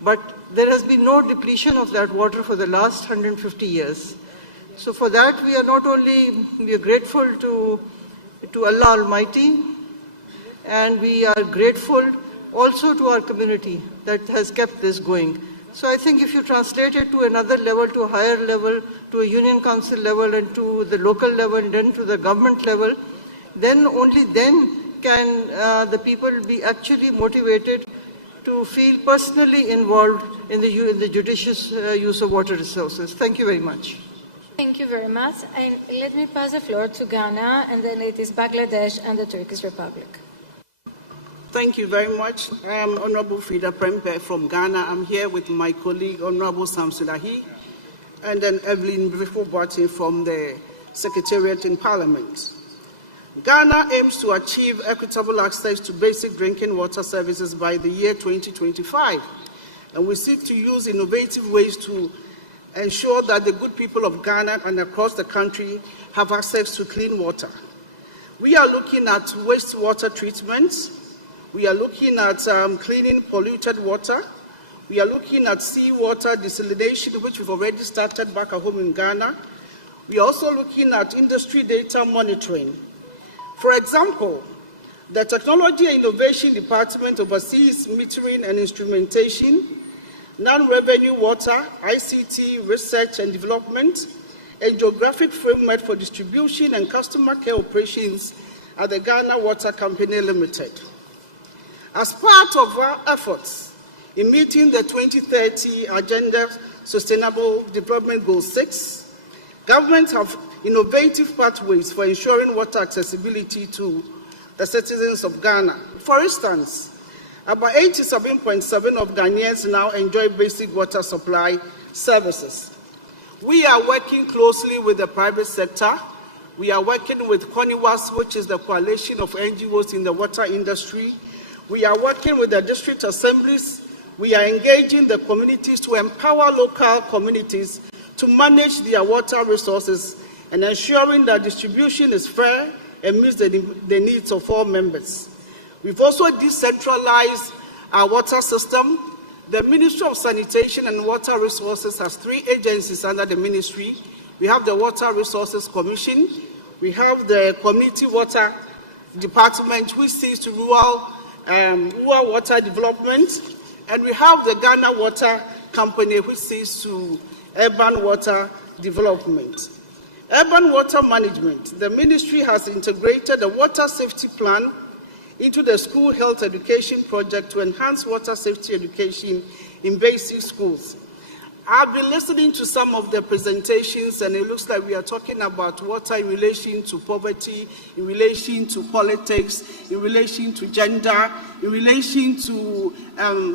But there has been no depletion of that water for the last 150 years. So for that, we are grateful to Allah Almighty, and we are grateful also to our community that has kept this going. So I think if you translate it to another level, to a higher level, to a union council level, and to the local level, and then to the government level, then only then can the people be actually motivated to feel personally involved in the judicious use of water resources. Thank you very much. Thank you very much. And let me pass the floor to Ghana, and then it is Bangladesh and the Turkish Republic. Thank you very much. I am Honorable Frida Prempe from Ghana. I'm here with my colleague, Honorable Samsulahi, and then Evelyn Brifo-Boatin from the Secretariat in Parliament. Ghana aims to achieve equitable access to basic drinking water services by the year 2025, and we seek to use innovative ways to ensure that the good people of Ghana and across the country have access to clean water. We are looking at wastewater treatment. We are looking at cleaning polluted water. We are looking at seawater desalination, which we've already started back at home in Ghana. We are also looking at industry data monitoring. For example, the Technology and Innovation Department oversees metering and instrumentation, non-revenue water, ICT, research and development, and geographic framework for distribution and customer care operations at the Ghana Water Company Limited. As part of our efforts in meeting the 2030 Agenda Sustainable Development Goal 6, governments have innovative pathways for ensuring water accessibility to the citizens of Ghana. For instance, about 87.7% of Ghanaians now enjoy basic water supply services. We are working closely with the private sector. We are working with CONIWAS, which is the coalition of NGOs in the water industry. We are working with the district assemblies. We are engaging the communities to empower local communities to manage their water resources and ensuring that distribution is fair and meets the needs of all members. We've also decentralized our water system. The Ministry of Sanitation and Water Resources has 3 agencies under the ministry. We have the Water Resources Commission, we have the Community Water Department, which sees to rural water development, and we have the Ghana Water Company, which sees to urban water development. Urban water management. The ministry has integrated a water safety plan into the school health education project to enhance water safety education in basic schools. I've been listening to some of the presentations, and it looks like we are talking about water in relation to poverty, in relation to politics, in relation to gender, in relation to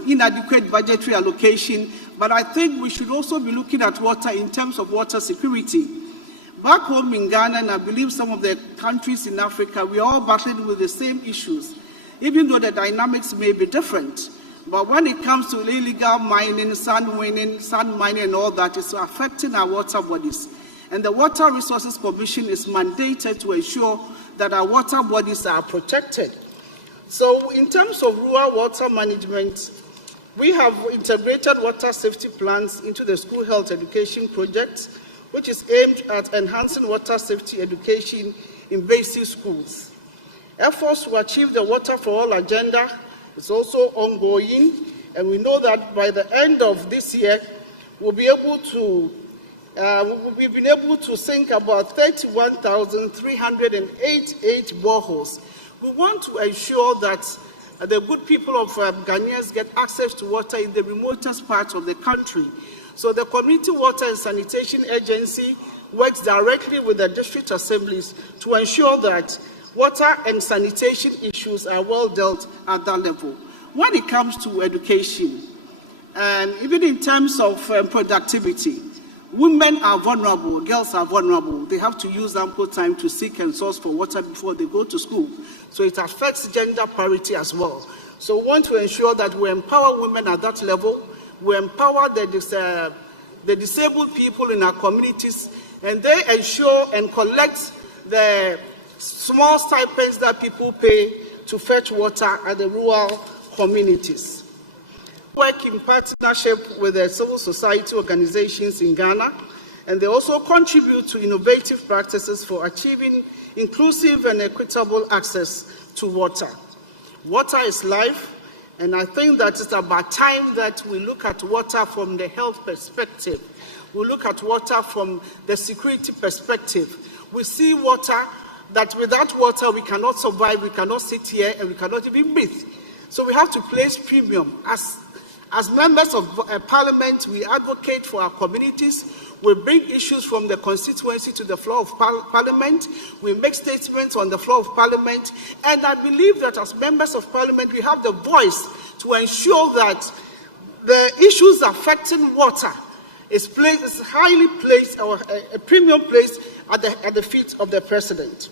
inadequate budgetary allocation. But I think we should also be looking at water in terms of water security. Back home in Ghana, and I believe some of the countries in Africa, we are all battling with the same issues, even though the dynamics may be different. But when it comes to illegal mining, sand mining, and all that, it's affecting our water bodies. And the Water Resources Commission is mandated to ensure that our water bodies are protected. So in terms of rural water management, we have integrated water safety plans into the school health education project, which is aimed at enhancing water safety education in basic schools. Efforts to achieve the Water for All agenda is also ongoing, and we know that by the end of this year, we've been able to sink about 31,388 boreholes. We want to ensure that the good people of Ghanaians get access to water in the remotest parts of the country. So the Community Water and Sanitation Agency works directly with the district assemblies to ensure that water and sanitation issues are well dealt at that level. When it comes to education, and even in terms of productivity, women are vulnerable, girls are vulnerable. They have to use ample time to seek and source for water before they go to school. So it affects gender parity as well. So we want to ensure that we empower women at that level. We empower the disabled people in our communities, and they ensure and collect the small stipends that people pay to fetch water at the rural communities. Work in partnership with the civil society organizations in Ghana, and they also contribute to innovative practices for achieving inclusive and equitable access to water. Water is life. And I think that it's about time that we look at water from the health perspective. We look at water from the security perspective. We see water, that without water we cannot survive, we cannot sit here, and we cannot even breathe. So we have to place premium. As members of Parliament, we advocate for our communities. We bring issues from the constituency to the floor of Parliament. We make statements on the floor of Parliament. And I believe that as members of Parliament, we have the voice to ensure that the issues affecting water is highly placed, or a premium placed at the feet of the President.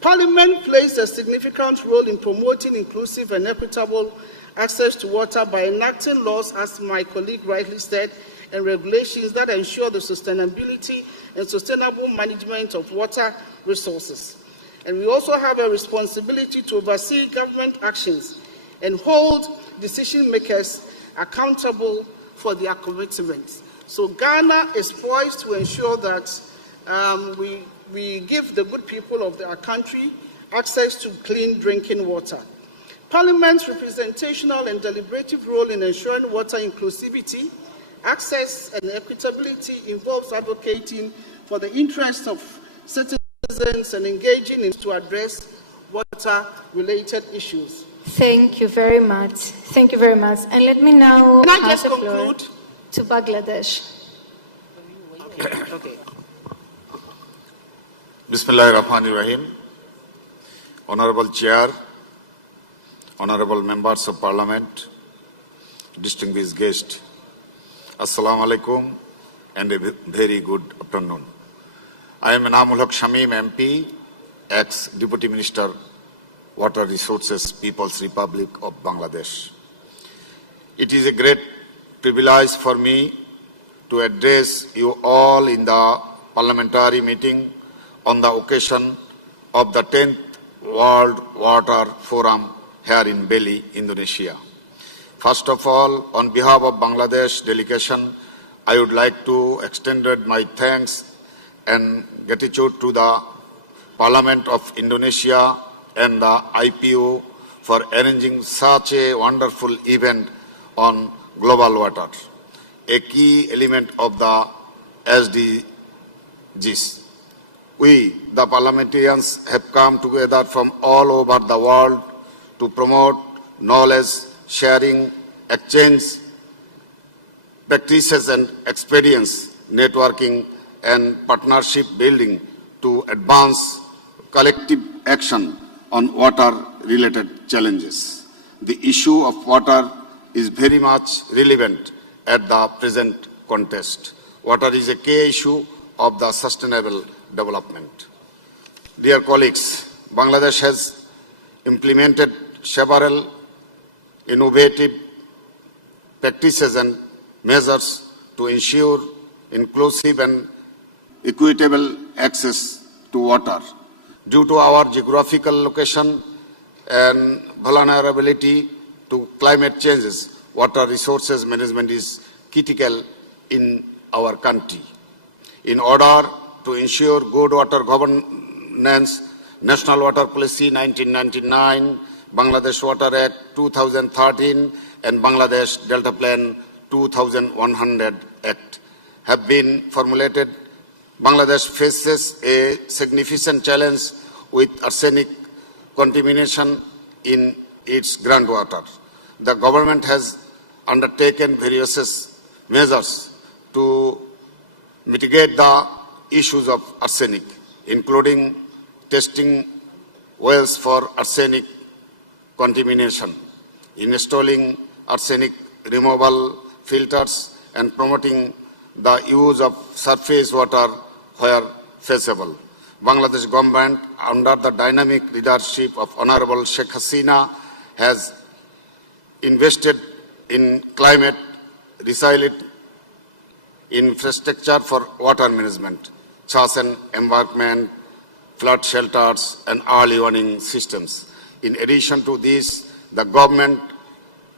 Parliament plays a significant role in promoting inclusive and equitable access to water by enacting laws, as my colleague rightly said, and regulations that ensure the sustainability and sustainable management of water resources. And we also have a responsibility to oversee government actions and hold decision makers accountable for their commitments. So Ghana is poised to ensure that we give the good people of our country access to clean drinking water. Parliament's representational and deliberative role in ensuring water inclusivity, access and equitability involves advocating for the interests of citizens and engaging in to address water-related issues. Thank you very much. Thank you very much. And let me now Can I pass just the floor conclude? to Bangladesh. Okay. Bismillahirrahmanirrahim. Honorable Chair, Honorable Members of Parliament, distinguished guests, Assalamu alaikum and a very good afternoon. I am Enamul Haq Shamim MP, ex-Deputy Minister, Water Resources, People's Republic of Bangladesh. It is a great privilege for me to address you all in the parliamentary meeting on the occasion of the 10th World Water Forum here in Bali, Indonesia. First of all, on behalf of Bangladesh delegation, I would like to extend my thanks and gratitude to the Parliament of Indonesia and the IPU for arranging such a wonderful event on global water, a key element of the SDGs. We, the parliamentarians, have come together from all over the world to promote knowledge sharing, exchange, practices and experience, networking and partnership building to advance collective action on water-related challenges. The issue of water is very much relevant at the present context. Water is a key issue of the sustainable development. Dear colleagues, Bangladesh has implemented several innovative practices and measures to ensure inclusive and equitable access to water. Due to our geographical location and vulnerability to climate changes, water resources management is critical in our country. In order to ensure good water governance, National Water Policy 1999, Bangladesh Water Act 2013 and Bangladesh Delta Plan 2100 Act have been formulated. Bangladesh faces a significant challenge with arsenic contamination in its groundwater. The government has undertaken various measures to mitigate the issues of arsenic, including testing wells for arsenic contamination, installing arsenic removal filters, and promoting the use of surface water where feasible. Bangladesh government, under the dynamic leadership of Honorable Sheikh Hasina, has invested in climate resilient infrastructure for water management, such as embankment, flood shelters, and early warning systems. In addition to this, the government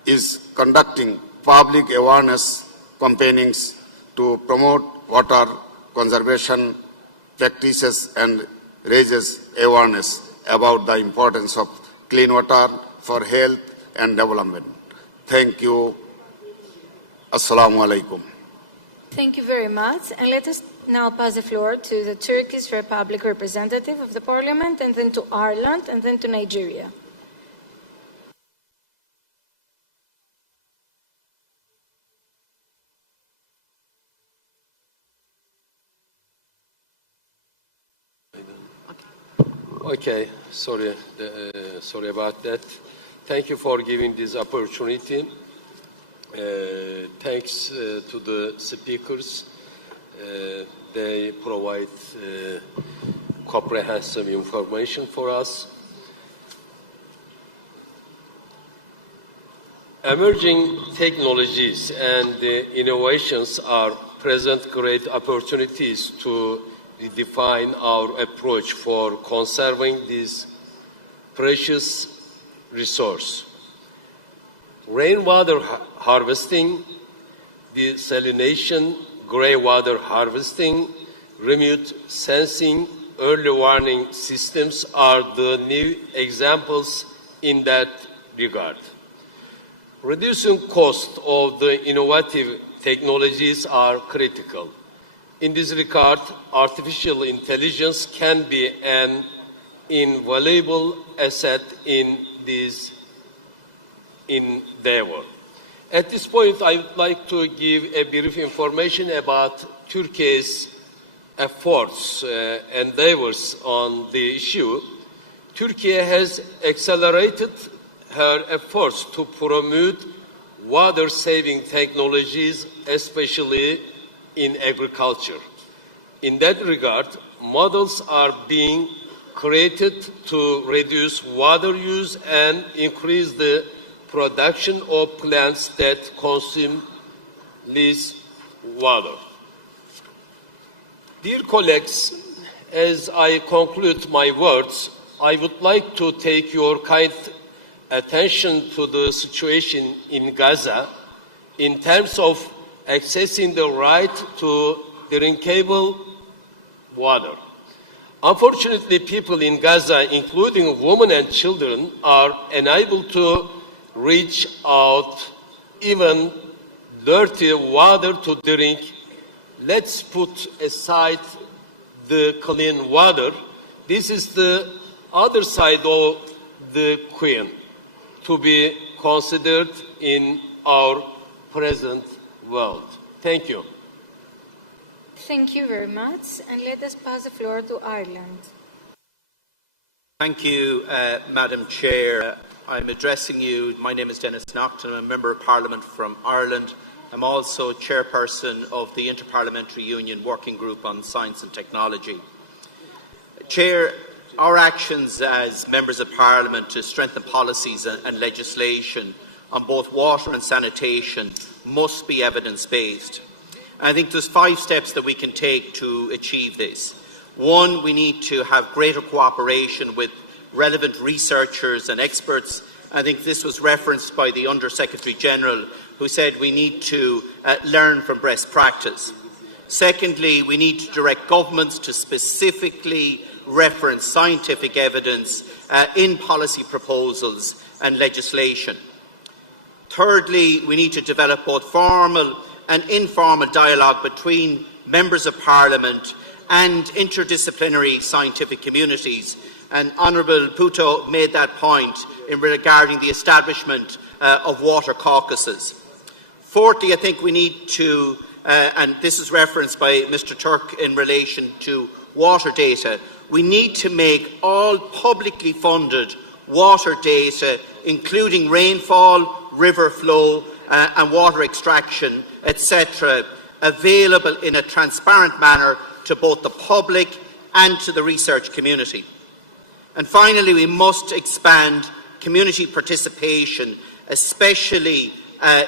is conducting public awareness campaigns to promote water conservation practices and raises awareness about the importance of clean water for health and development. Thank you. Assalamu alaikum. Thank you very much. And let us now pass the floor to the Turkish Republic representative of the Parliament, and then to Ireland, and then to Nigeria. Okay, sorry about that. Thank you for giving this opportunity. Thanks to the speakers. They provide comprehensive information for us. Emerging technologies and innovations are present great opportunities to redefine our approach for conserving this precious resource. Rainwater harvesting, desalination, grey water harvesting, remote sensing, early warning systems are the new examples in that regard. Reducing cost of the innovative technologies are critical. In this regard, artificial intelligence can be an invaluable asset in this endeavor. At this point, I would like to give a brief information about Turkey's efforts, endeavors on the issue. Turkey has accelerated her efforts to promote water-saving technologies, especially in agriculture. In that regard, models are being created to reduce water use and increase the production of plants that consume less water. Dear colleagues, as I conclude my words, I would like to take your kind attention to the situation in Gaza in terms of accessing the right to drinkable water. Unfortunately, people in Gaza, including women and children, are unable to reach out even dirty water to drink. Let's put aside the clean water. This is the other side of the coin to be considered in our present world. Thank you. Thank you very much, and let us pass the floor to Ireland. Thank you, Madam Chair. I'm addressing you. My name is Dennis Naughton. I'm a Member of Parliament from Ireland. I'm also Chairperson of the Inter-Parliamentary Union Working Group on Science and Technology. Chair, our actions as Members of Parliament to strengthen policies and legislation on both water and sanitation must be evidence-based. I think there's 5 steps that we can take to achieve this. 1, we need to have greater cooperation with relevant researchers and experts. I think this was referenced by the Under-Secretary General, who said we need to learn from best practice. Secondly, we need to direct governments to specifically reference scientific evidence in policy proposals and legislation. Thirdly, we need to develop both formal and informal dialogue between Members of Parliament and interdisciplinary scientific communities. And Honourable Puto made that point in regarding the establishment of water caucuses. Fourthly, I think we need to, and this is referenced by Mr Turk in relation to water data, we need to make all publicly funded water data, including rainfall, river flow and water extraction, etc., available in a transparent manner to both the public and to the research community. And finally, we must expand community participation, especially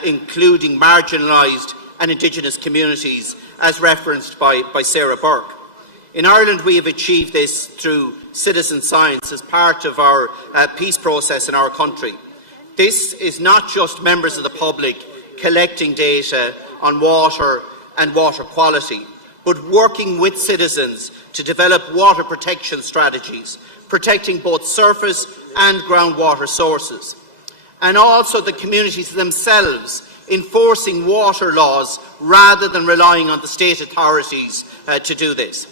including marginalised and Indigenous communities, as referenced by Sarah Burke. In Ireland, we have achieved this through citizen science as part of our peace process in our country. This is not just members of the public collecting data on water and water quality, but working with citizens to develop water protection strategies, protecting both surface and groundwater sources, and also the communities themselves enforcing water laws rather than relying on the state authorities to do this.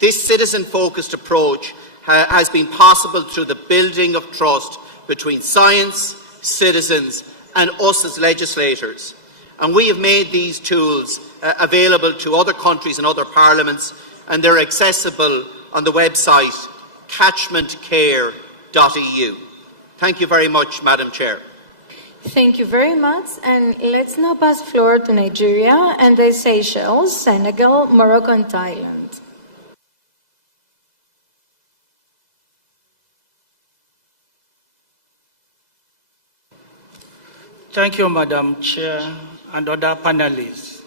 This citizen-focused approach has been possible through the building of trust between science, citizens and us as legislators. And we have made these tools available to other countries and other parliaments, and they're accessible on the website catchmentcare.eu. Thank you very much, Madam Chair. Thank you very much, and let's now pass the floor to Nigeria and the Seychelles, Senegal, Morocco and Thailand. Thank you, Madam Chair and other panelists.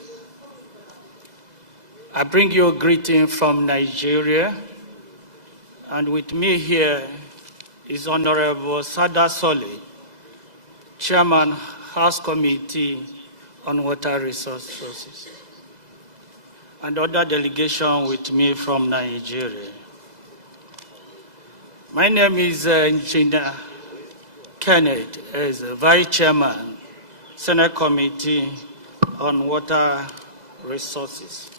I bring you a greeting from Nigeria, and with me here is Honorable Sada Sole, Chairman, House Committee on water resources, and other delegation with me from Nigeria. My name is Engineer Kenneth, as Vice Chairman, Senate Committee on Water Resources.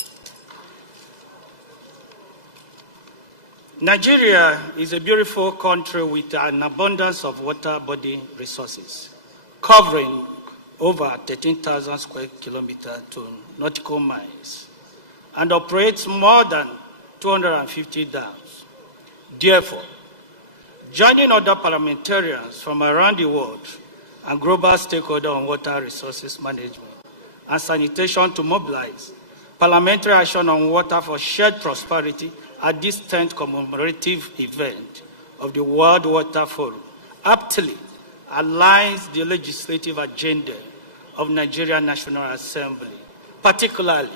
Nigeria is a beautiful country with an abundance of water body resources, covering over 13,000 square kilometers to nautical miles, and operates more than 250 dams. Therefore, joining other parliamentarians from around the world and global stakeholders on water resources management and sanitation to mobilize parliamentary action on water for shared prosperity at this 10th commemorative event of the World Water Forum aptly aligns the legislative agenda of Nigeria National Assembly, particularly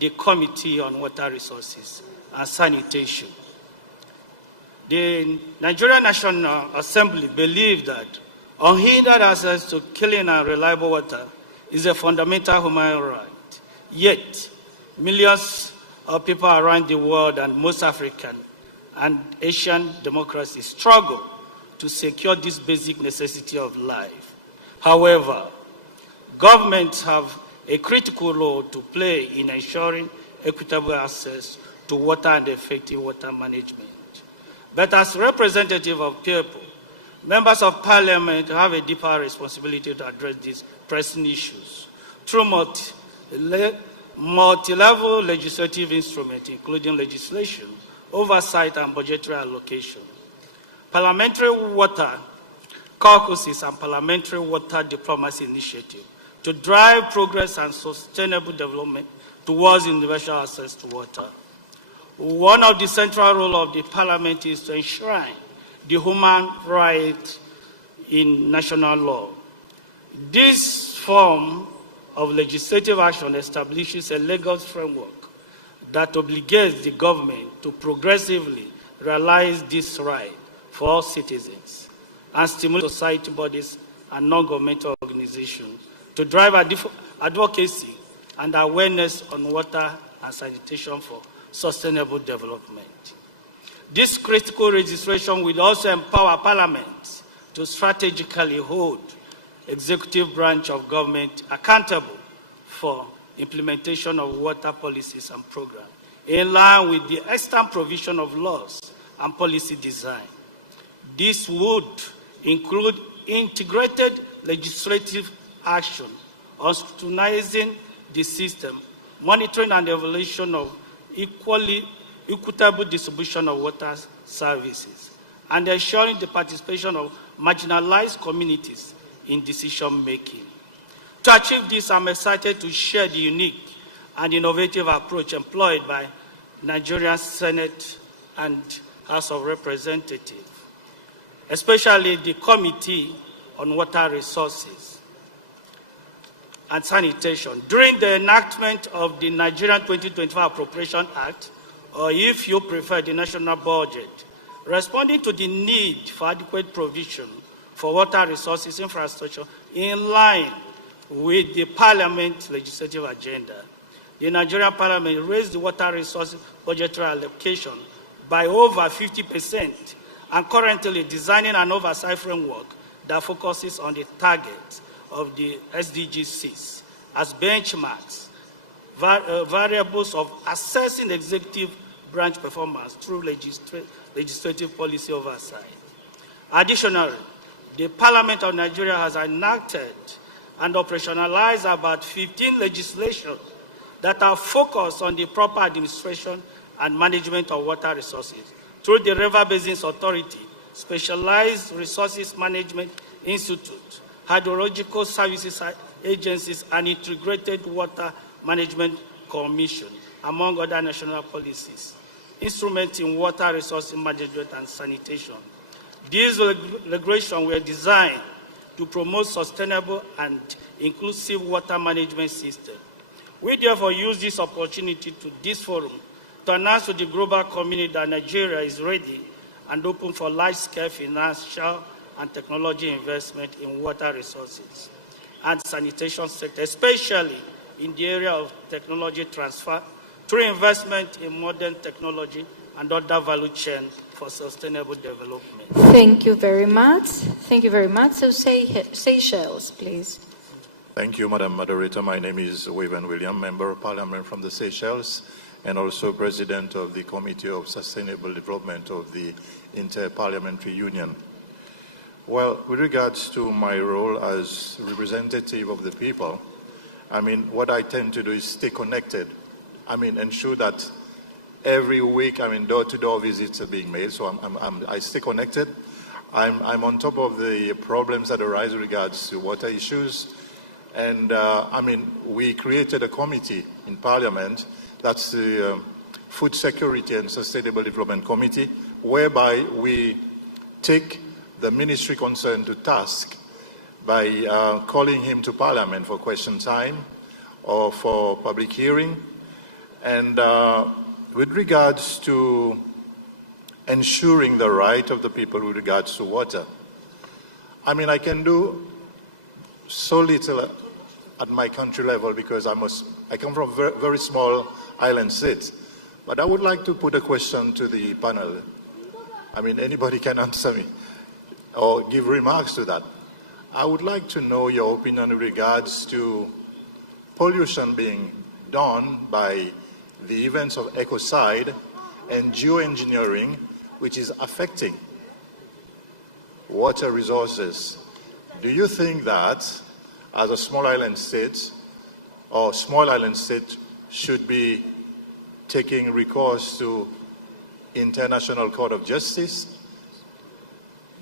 the Committee on Water Resources and Sanitation. The Nigeria National Assembly believes that unhindered access to clean and reliable water is a fundamental human right. Yet, millions of people around the world and most African and Asian democracies struggle to secure this basic necessity of life. However, governments have a critical role to play in ensuring equitable access to water and effective water management. But as representative of people, members of parliament have a deeper responsibility to address these pressing issues through multi-level legislative instruments, including legislation, oversight, and budgetary allocation. Parliamentary water caucuses and parliamentary water diplomacy initiative to drive progress and sustainable development towards universal access to water. One of the central roles of the parliament is to enshrine the human right in national law. This form of legislative action establishes a legal framework that obligates the government to progressively realize this right for all citizens and stimulate society bodies and non-governmental organizations to drive advocacy and awareness on water and sanitation for sustainable development. This critical registration will also empower Parliament to strategically hold executive branch of government accountable for implementation of water policies and programs in line with the extant provision of laws and policy design. This would include integrated legislative action on scrutinizing the system, monitoring and evaluation of equitable distribution of water services, and ensuring the participation of marginalized communities in decision-making. To achieve this, I'm excited to share the unique and innovative approach employed by Nigerian Senate and House of Representatives, especially the Committee on Water Resources and Sanitation. During the enactment of the Nigerian 2025 Appropriation Act, or if you prefer, the national budget, responding to the need for adequate provision for water resources infrastructure in line with the Parliament legislative agenda, the Nigerian Parliament raised the water resources budgetary allocation by over 50% and currently designing an oversight framework that focuses on the targets of the SDG 6 as benchmarks, variables of assessing executive branch performance through legislative policy oversight. Additionally, the Parliament of Nigeria has enacted and operationalized about 15 legislations that are focused on the proper administration and management of water resources through the River Basins Authority, Specialized Resources Management Institute, Hydrological Services Agencies, and Integrated Water Management Commission, among other national policies, instruments in water resource management and sanitation. These regulations were designed to promote sustainable and inclusive water management system. We therefore use this opportunity to this forum to announce to the global community that Nigeria is ready and open for large-scale financial and technology investment in water resources. and sanitation sector, especially in the area of technology transfer, through investment in modern technology and other value chain for sustainable development. Thank you very much. Thank you very much. So Seychelles, please. Thank you, Madam Moderator. My name is Waven William, Member of Parliament from the Seychelles, and also President of the Committee of Sustainable Development of the Inter-Parliamentary Union. Well, with regards to my role as representative of the people, I mean, what I tend to do is stay connected. I mean, ensure that every week, I mean, door-to-door visits are being made, so I stay connected. I'm on top of the problems that arise with regards to water issues. And I mean, we created a committee in Parliament, that's the Food Security and Sustainable Development Committee, whereby we take the ministry concerned to task by calling him to Parliament for question time or for public hearing. And with regards to ensuring the right of the people with regards to water, I mean, I can do so little at my country level because I come from a very small island state. But I would like to put a question to the panel. I mean, anybody can answer me or give remarks to that. I would like to know your opinion in regards to pollution being done by the events of ecocide and geoengineering, which is affecting water resources. Do you think that as a small island state should be taking recourse to International Court of Justice?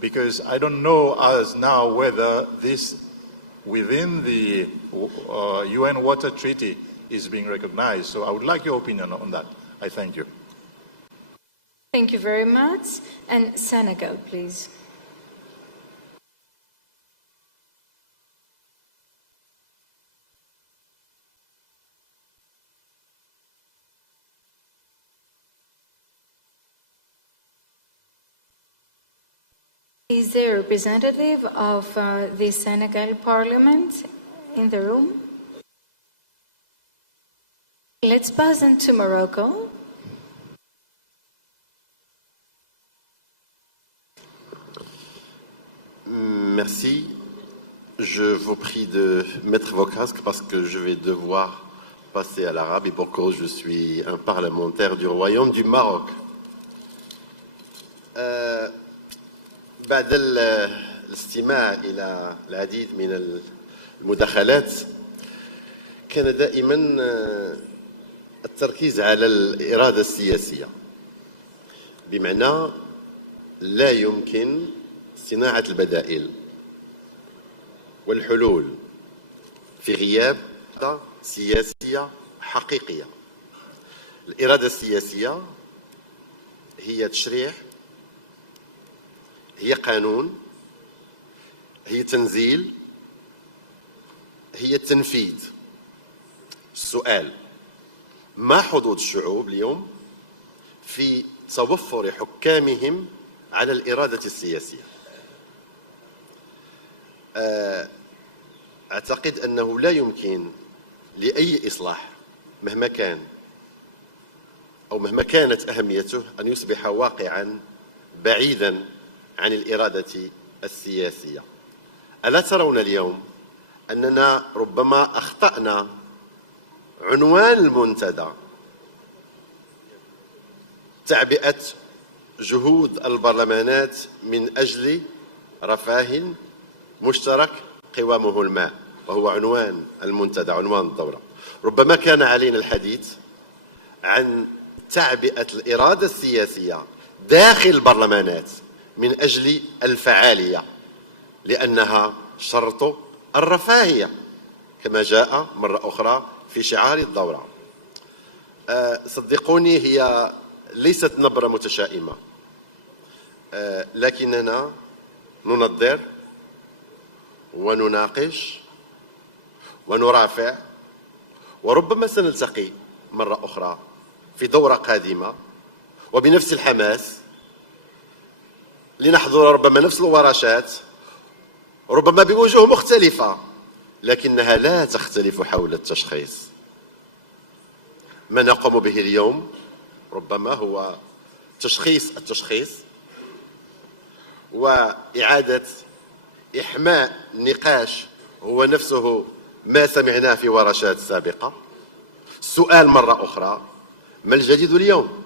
Because I don't know as now whether this within the UN Water Treaty is being recognized. So I would like your opinion on that. I thank you. Thank you very much. And Senegal, please. Is there a representative of the Senegal Parliament in the room? Let's pass on to Morocco. Merci. Je vous prie de mettre vos casques parce que je vais devoir passer à l'arabe et pour cause je suis un parlementaire du Royaume du Maroc. بعد الاستماع إلى العديد من المداخلات كان دائما التركيز على الإرادة السياسية بمعنى لا يمكن صناعة البدائل والحلول في غياب إرادة سياسية حقيقية. الإرادة السياسية هي تشريع، هي قانون، هي تنزيل، هي التنفيذ. السؤال: ما حظوظ الشعوب اليوم في توفر حكامهم على الإرادة السياسية؟ أعتقد أنه لا يمكن لأي إصلاح مهما كان أو مهما كانت أهميته أن يصبح واقعا بعيدا عن الإرادة السياسية. ألا ترون اليوم أننا ربما أخطأنا عنوان المنتدى تعبئة جهود البرلمانات من أجل رفاه مشترك قوامه الماء، وهو عنوان المنتدى، عنوان الدورة. ربما كان علينا الحديث عن تعبئة الإرادة السياسية داخل البرلمانات من أجل الفعالية، لأنها شرط الرفاهية كما جاء مرة أخرى في شعار الدورة. صدقوني هي ليست نبرة متشائمة، لكننا ننظر ونناقش ونرافع، وربما سنلتقي مرة أخرى في دورة قادمة وبنفس الحماس لنحضر ربما نفس الورشات، ربما بوجوه مختلفة، لكنها لا تختلف حول التشخيص. ما نقوم به اليوم ربما هو التشخيص وإعادة إحماء النقاش هو نفسه ما سمعناه في ورشات سابقة. السؤال مرة أخرى: ما الجديد اليوم؟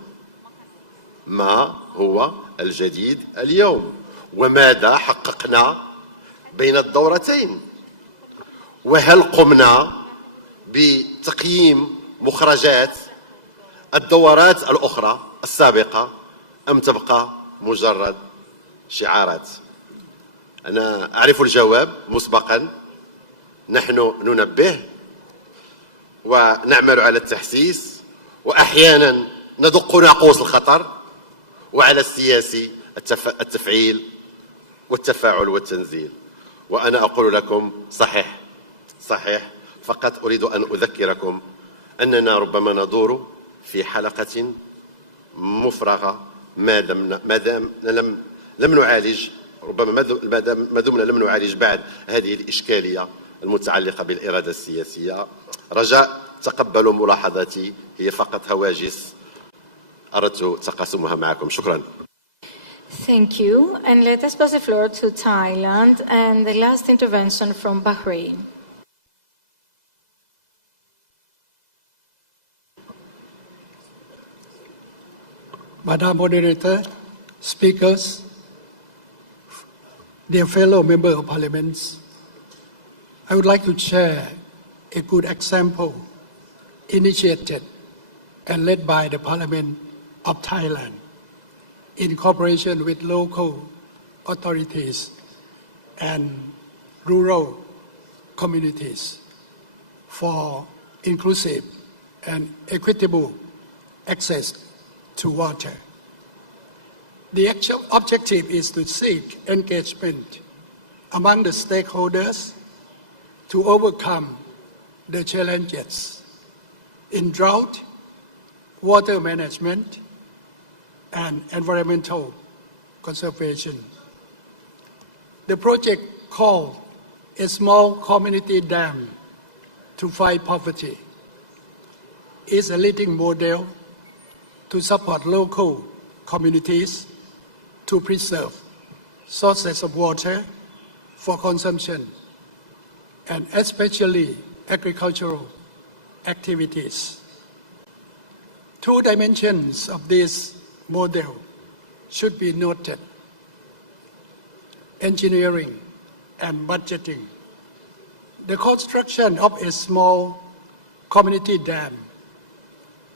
ما هو الجديد اليوم؟ وماذا حققنا بين الدورتين؟ وهل قمنا بتقييم مخرجات الدورات الأخرى السابقة أم تبقى مجرد شعارات؟ أنا أعرف الجواب مسبقا. نحن ننبه ونعمل على التحسيس، وأحيانا ندق ناقوس الخطر، وعلى السياسي التفعيل والتفاعل والتنزيل. وأنا أقول لكم صحيح، فقط أريد أن أذكركم أننا ربما ندور في حلقة مفرغة ما لم نعالج، ربما ما دمنا لم نعالج بعد هذه الإشكالية المتعلقة بالإرادة السياسية. رجاء تقبلوا ملاحظاتي، هي فقط هواجس أردت تقاسمها معكم. شكرا. Thank you. And let us pass the floor to Thailand and the last intervention from Bahrain. Madam Moderator, speakers, dear fellow members of Parliament, I would like to share a good example initiated and led by the Parliament of Thailand in cooperation with local authorities and rural communities for inclusive and equitable access to water. The actual objective is to seek engagement among the stakeholders to overcome the challenges in drought, water management, and environmental conservation. The project called A Small Community Dam to Fight Poverty is a leading model to support local communities to preserve sources of water for consumption and especially agricultural activities. Two dimensions of this model should be noted: engineering and budgeting. The construction of a small community dam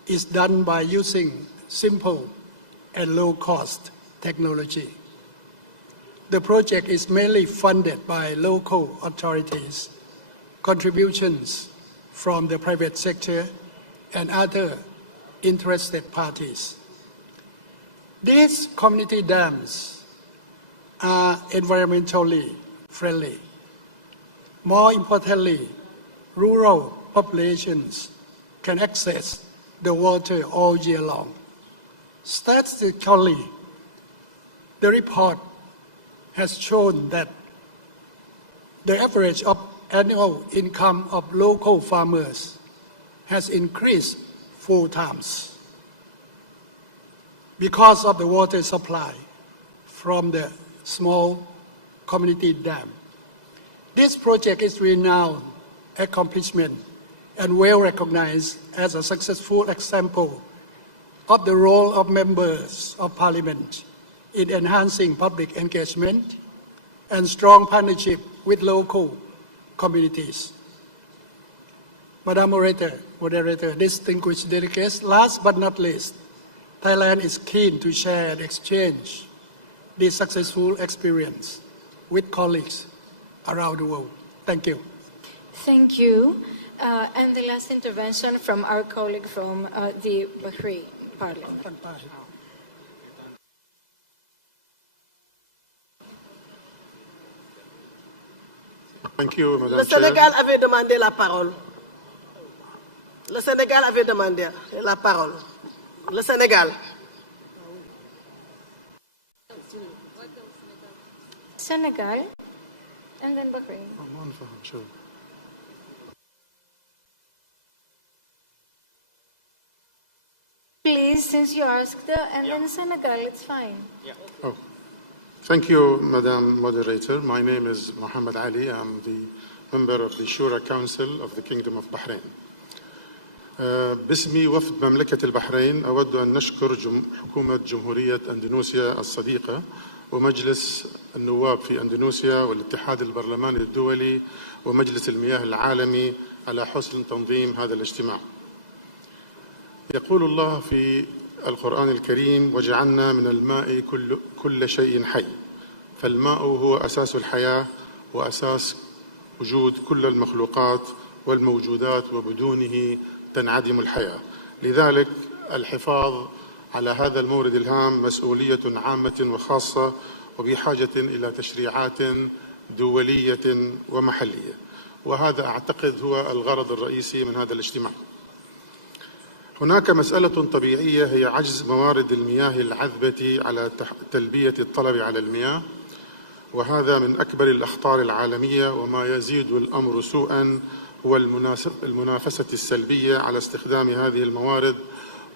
is done by using simple and low-cost technology. The project is mainly funded by local authorities, contributions from the private sector, and other interested parties. These community dams are environmentally friendly. More importantly, rural populations can access the water all year long. Statistically, the report has shown that the average of annual income of local farmers has increased 4 times because of the water supply from the small community dam. This project is renowned accomplishment and well recognized as a successful example of the role of members of Parliament in enhancing public engagement and strong partnership with local communities. Madam Moderator, distinguished delegates, last but not least, Thailand is keen to share and exchange this successful experience with colleagues around the world. Thank you. Thank you. And the last intervention from our colleague from the Bahrain Parliament. Thank you, Madam Le Chair. Sénégal avait demandé la parole. Le Sénégal avait demandé la parole. Le Sénégal. Senegal and then Bahrain. Sure. please, since you asked, and then Senegal, it's fine. Oh. Thank you, Madam Moderator. My name is Mohammed Ali. I'm the member of the Shura Council of the Kingdom of Bahrain. باسمي وفد مملكة البحرين أود أن نشكر حكومة جمهورية أندونيسيا الصديقة ومجلس النواب في أندونيسيا والاتحاد البرلماني الدولي ومجلس المياه العالمي على حسن تنظيم هذا الاجتماع. يقول الله في القرآن الكريم: وجعلنا من الماء كل شيء حي. فالماء هو أساس الحياة وأساس وجود كل المخلوقات والموجودات، وبدونه تنعدم الحياة. لذلك الحفاظ على هذا المورد الهام مسؤولية عامة وخاصة، وبحاجة إلى تشريعات دولية ومحلية، وهذا أعتقد هو الغرض الرئيسي من هذا الاجتماع. هناك مسألة طبيعية هي عجز موارد المياه العذبة على تلبية الطلب على المياه، وهذا من أكبر الأخطار العالمية، وما يزيد الأمر سوءا هو المنافسة السلبية على استخدام هذه الموارد،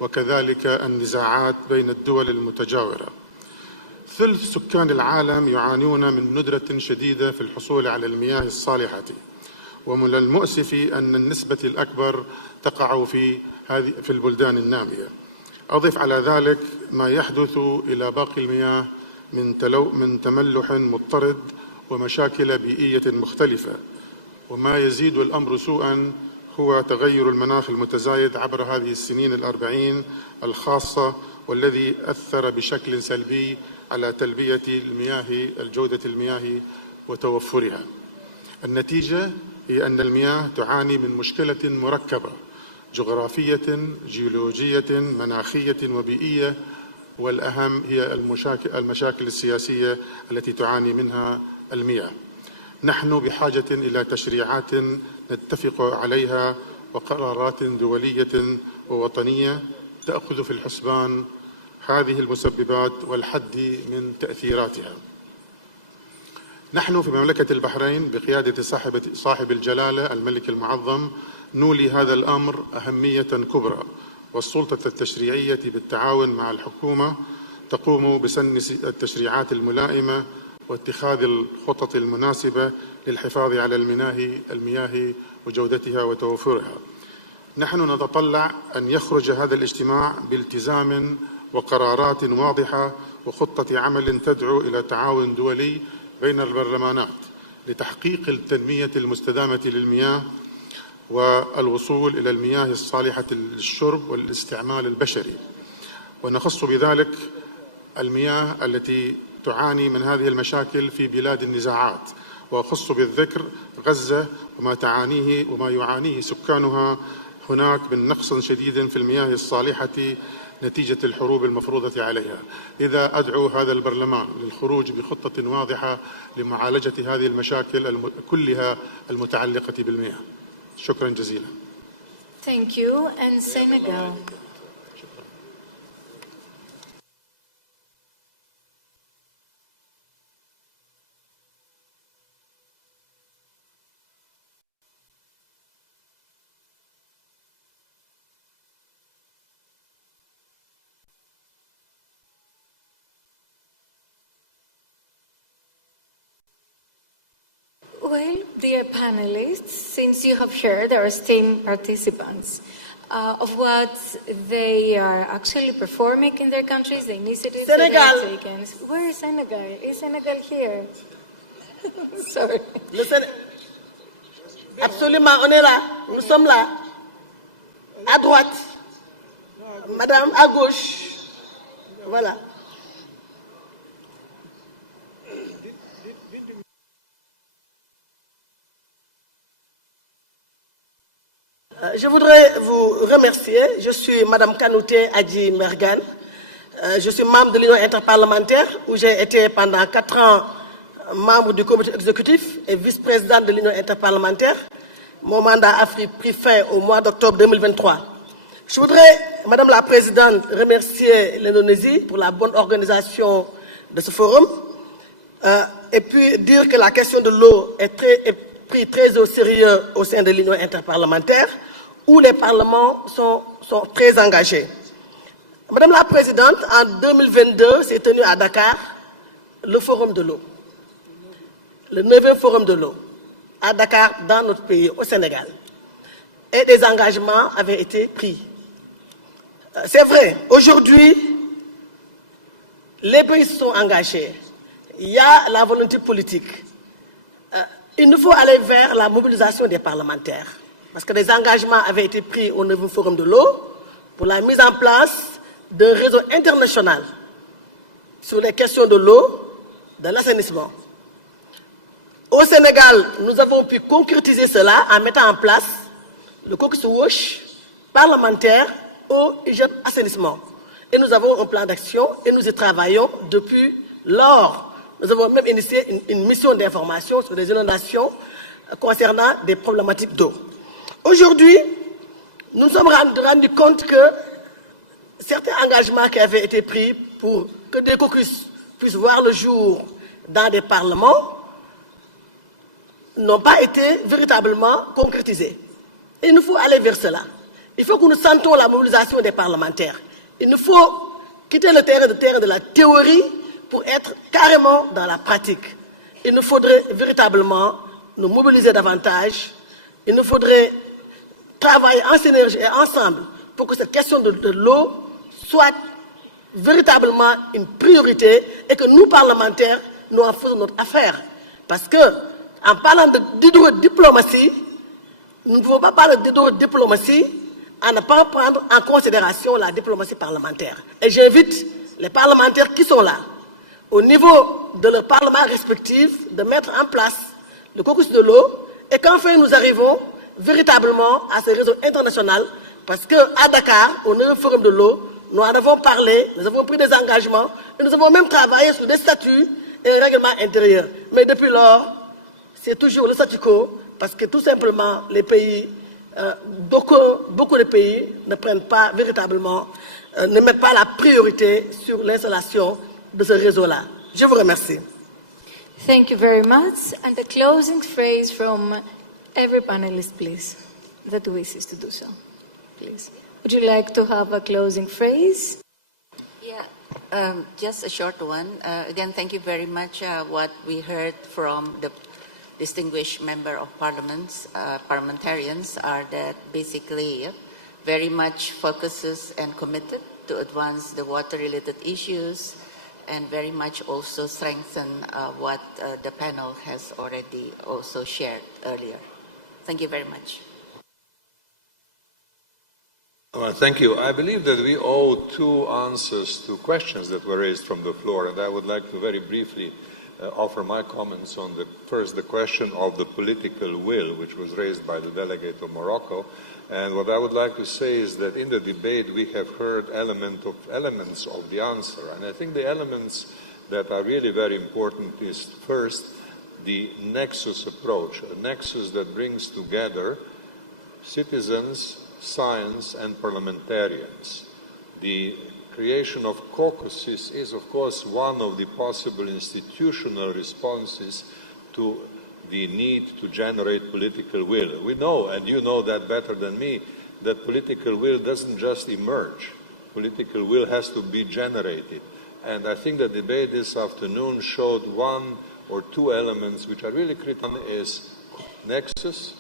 وكذلك النزاعات بين الدول المتجاورة. ثلث سكان العالم يعانون من ندرة شديدة في الحصول على المياه الصالحة، ومن المؤسف أن النسبة الأكبر تقع في البلدان النامية. أضف على ذلك ما يحدث إلى باقي المياه من تملح مضطرد ومشاكل بيئية مختلفة، وما يزيد الأمر سوءا هو تغير المناخ المتزايد عبر هذه السنين الأربعين الخاصة، والذي أثر بشكل سلبي على تلبية جودة المياه وتوفرها. النتيجة هي أن المياه تعاني من مشكلة مركبة جغرافية، جيولوجية، مناخية وبيئية، والأهم هي المشاكل السياسية التي تعاني منها المياه. نحن بحاجة إلى تشريعات نتفق عليها وقرارات دولية ووطنية تأخذ في الحسبان هذه المسببات والحد من تأثيراتها. نحن في مملكة البحرين بقيادة صاحب الجلالة الملك المعظم نولي هذا الأمر أهمية كبرى، والسلطة التشريعية بالتعاون مع الحكومة تقوم بسن التشريعات الملائمة واتخاذ الخطط المناسبة للحفاظ على المياه وجودتها وتوفرها. نحن نتطلع أن يخرج هذا الاجتماع بالتزام وقرارات واضحة وخطة عمل تدعو إلى تعاون دولي بين البرلمانات لتحقيق التنمية المستدامة للمياه والوصول إلى المياه الصالحة للشرب والاستعمال البشري، ونخص بذلك المياه التي تعاني من هذه المشاكل في بلاد النزاعات، وأخص بالذكر غزة وما تعانيه وما يعانيه سكانها هناك من نقص شديد في المياه الصالحة نتيجة الحروب المفروضة عليها. إذا أدعو هذا البرلمان للخروج بخطة واضحة لمعالجة هذه المشاكل كلها المتعلقة بالمياه. شكرا جزيلا. Thank you. And Senegal. Well, dear panelists, since you have heard our esteemed participants of what they are actually performing in their countries, the initiatives that they are taking. Where is Senegal? Is Senegal here? Sorry. Absolument, on est là. Nous sommes là. À droite. Madame, à gauche. Voilà. Je voudrais vous remercier. Je suis Madame Kanouté Adji Mergan. Je suis membre de l'Union interparlementaire où j'ai été pendant 4 ans membre du comité exécutif et vice-présidente de l'Union interparlementaire. Mon mandat a pris fin au mois d'octobre 2023. Je voudrais, Madame la Présidente, remercier l'Indonésie pour la bonne organisation de ce forum et puis dire que la question de l'eau est prise très au sérieux au sein de l'Union interparlementaire où les parlements sont très engagés. Madame la Présidente, en 2022, s'est tenu à Dakar le Forum de l'eau, le 9e Forum de l'eau, à Dakar, dans notre pays, au Sénégal. Et des engagements avaient été pris. C'est vrai, aujourd'hui, les pays se sont engagés. Il y a la volonté politique. Il nous faut aller vers la mobilisation des parlementaires. Parce que des engagements avaient été pris au 9e Forum de l'eau pour la mise en place d'un réseau international sur les questions de l'eau, de l'assainissement. Au Sénégal, nous avons pu concrétiser cela en mettant en place le caucus WASH parlementaire eau, hygiène, assainissement. Et nous avons un plan d'action et nous y travaillons depuis lors. Nous avons même initié une mission d'information sur les inondations concernant des problématiques d'eau. Aujourd'hui, nous nous sommes rendus compte que certains engagements qui avaient été pris pour que des caucus puissent voir le jour dans des parlements n'ont pas été véritablement concrétisés. Et il nous faut aller vers cela. Il faut que nous sentons la mobilisation des parlementaires. Il nous faut quitter le terrain de la théorie pour être carrément dans la pratique. Il nous faudrait véritablement nous mobiliser davantage. Il nous faudrait travailler en synergie et ensemble pour que cette question de l'eau soit véritablement une priorité et que nous, parlementaires, nous en faisons notre affaire. Parce que, en parlant d'hydrodiplomatie, nous ne pouvons pas parler d'hydrodiplomatie en ne pas prendre en considération la diplomatie parlementaire. Et j'invite les parlementaires qui sont là, au niveau de leur parlement respectif, de mettre en place le caucus de l'eau et qu'enfin nous arrivons véritablement à ce réseau international parce qu'à Dakar, au 9e Forum de l'eau, nous en avons parlé, nous avons pris des engagements et nous avons même travaillé sur des statuts et un règlement intérieur. Mais depuis lors, c'est toujours le statu quo parce que tout simplement les pays, beaucoup de pays ne prennent pas véritablement, ne mettent pas la priorité sur l'installation de ce réseau-là. Je vous remercie. Thank you very much. And the closing phrase from every panelist, please, that wishes to do so. Please. Would you like to have a closing phrase? Yeah, just a short one. Again, thank you very much. What we heard from the distinguished member of parliamentarians are that basically very much focuses and committed to advance the water-related issues and very much also strengthen what the panel has already also shared earlier. Thank you very much. Well, thank you. I believe that we owe two answers to questions that were raised from the floor, and I would like to very briefly offer my comments on the question of the political will, which was raised by the delegate of Morocco. And what I would like to say is that in the debate we have heard elements of the answer. And I think the elements that are really very important is first the nexus approach, a nexus that brings together citizens, science and parliamentarians. The creation of caucuses is of course one of the possible institutional responses to the need to generate political will. We know, and you know that better than me, that political will doesn't just emerge. Political will has to be generated. And I think the debate this afternoon showed one or two elements which are really critical. One is nexus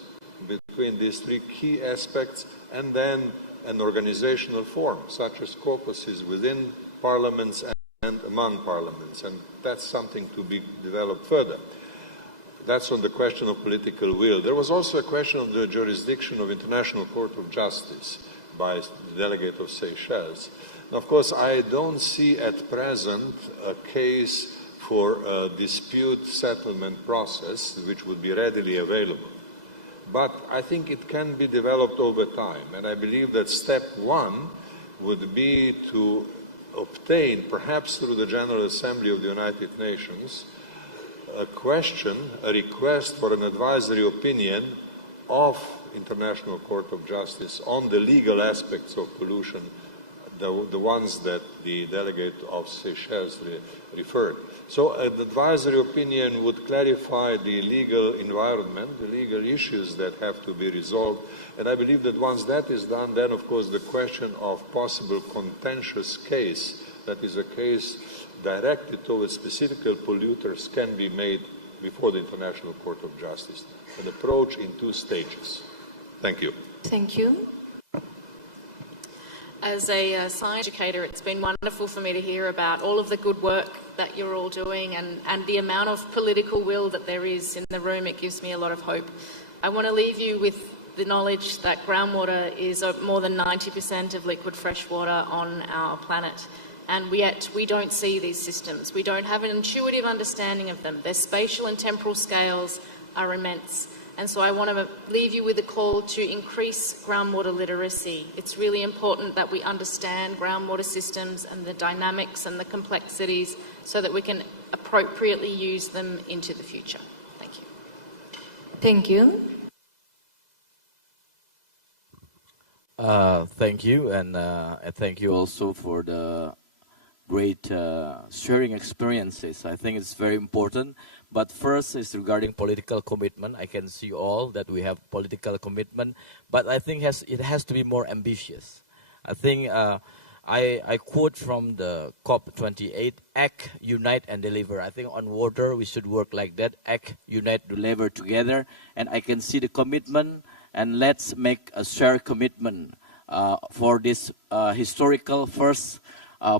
between these three key aspects, and then an organizational form, such as caucuses within parliaments and among parliaments. And that's something to be developed further. That's on the question of political will. There was also a question of the jurisdiction of International Court of Justice by the delegate of Seychelles. Now, of course, I don't see at present a case for a dispute settlement process which would be readily available. But I think it can be developed over time, and I believe that step one would be to obtain, perhaps through the General Assembly of the United Nations, a request for an advisory opinion of International Court of Justice on the legal aspects of pollution the ones that the delegate of Seychelles referred. So an advisory opinion would clarify the legal environment, the legal issues that have to be resolved. And I believe that once that is done, then of course the question of possible contentious case, that is a case directed towards specific polluters, can be made before the International Court of Justice. An approach in 2 stages. Thank you. Thank you. As a science educator, it's been wonderful for me to hear about all of the good work that you're all doing and the amount of political will that there is in the room. It gives me a lot of hope. I want to leave you with the knowledge that groundwater is more than 90% of liquid fresh water on our planet. And yet we don't see these systems. We don't have an intuitive understanding of them. Their spatial and temporal scales are immense. And so I want to leave you with a call to increase groundwater literacy. It's really important that we understand groundwater systems and the dynamics and the complexities so that we can appropriately use them into the future. Thank you. Thank you. Thank you, and thank you also for the great sharing experiences. I think it's very important. But first is regarding political commitment. I can see all that we have political commitment, but I think it has to be more ambitious. I think I quote from the COP28, act, unite and deliver. I think on water we should work like that, act, unite, deliver together. And I can see the commitment, and let's make a shared commitment for this historical first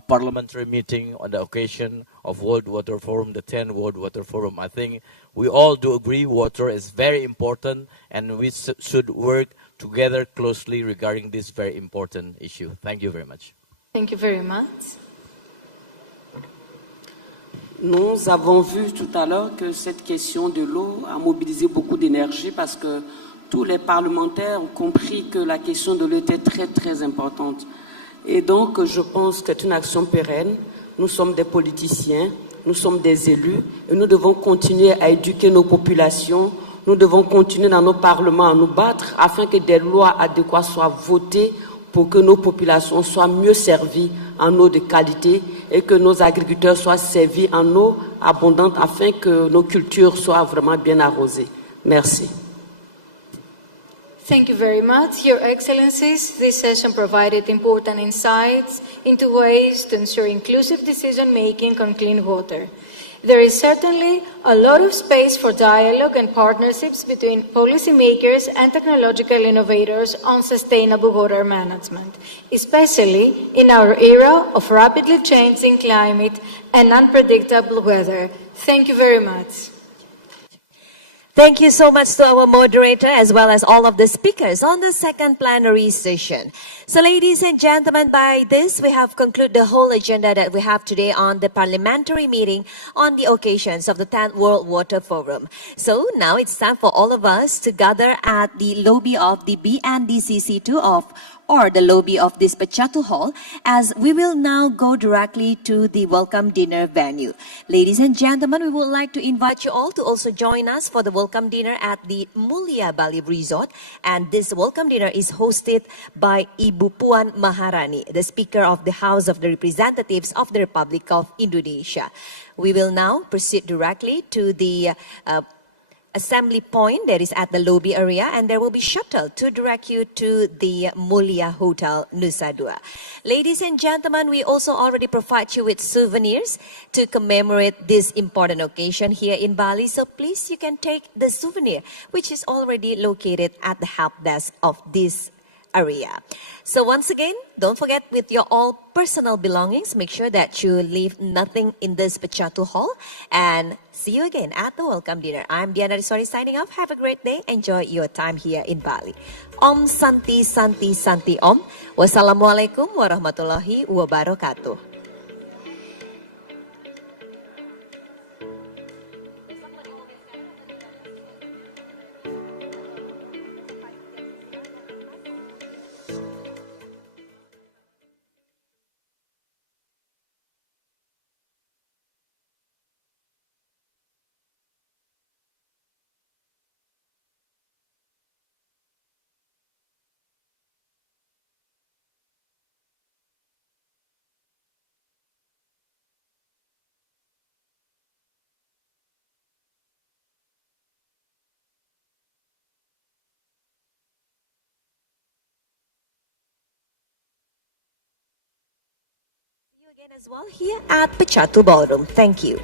parliamentary meeting on the occasion of World Water Forum, the 10th World Water Forum. I think we all do agree water is very important, and we should work together closely regarding this very important issue. Thank you very much. Thank you very much. Nous avons vu tout à l'heure que cette question de l'eau a mobilisé beaucoup d'énergie parce que tous les parlementaires ont compris que la question de l'eau était très, très importante. Et donc, je pense que c'est une action pérenne. Nous sommes des politiciens, nous sommes des élus, et nous devons continuer à éduquer nos populations. Nous devons continuer dans nos parlements à nous battre afin que des lois adéquates soient votées pour que nos populations soient mieux servies en eau de qualité et que nos agriculteurs soient servis en eau abondante afin que nos cultures soient vraiment bien arrosées. Merci. Thank you very much, Your Excellencies. This session provided important insights into ways to ensure inclusive decision-making on clean water. There is certainly a lot of space for dialogue and partnerships between policymakers and technological innovators on sustainable water management, especially in our era of rapidly changing climate and unpredictable weather. Thank you very much. Thank you so much to our moderator as well as all of the speakers on the second plenary session. So ladies and gentlemen, by this we have concluded the whole agenda that we have today on the parliamentary meeting on the occasions of the 10th World Water Forum. So now it's time for all of us to gather at the lobby of the BNDCC2 or the lobby of this Pachatu Hall, as we will now go directly to the welcome dinner venue. Ladies and gentlemen, we would like to invite you all to also join us for the welcome dinner at the Mulia Bali Resort. And this welcome dinner is hosted by Ibu Puan Maharani, the Speaker of the House of the Representatives of the Republic of Indonesia. We will now proceed directly to the assembly point that is at the lobby area, and there will be shuttle to direct you to the Mulia Hotel Nusa Dua. Ladies and gentlemen, we also already provide you with souvenirs to commemorate this important occasion here in Bali. So please, you can take the souvenir, which is already located at the help desk of this area. So once again, don't forget with your all personal belongings, make sure that you leave nothing in this Pachatu Hall, and see you again at the welcome dinner. I'm Diana Risori signing off. Have a great day. Enjoy your time here in Bali. Om Santi Santi Santi Om. Wassalamualaikum warahmatullahi wabarakatuh. Again as well here at Pechatu Ballroom. Thank you.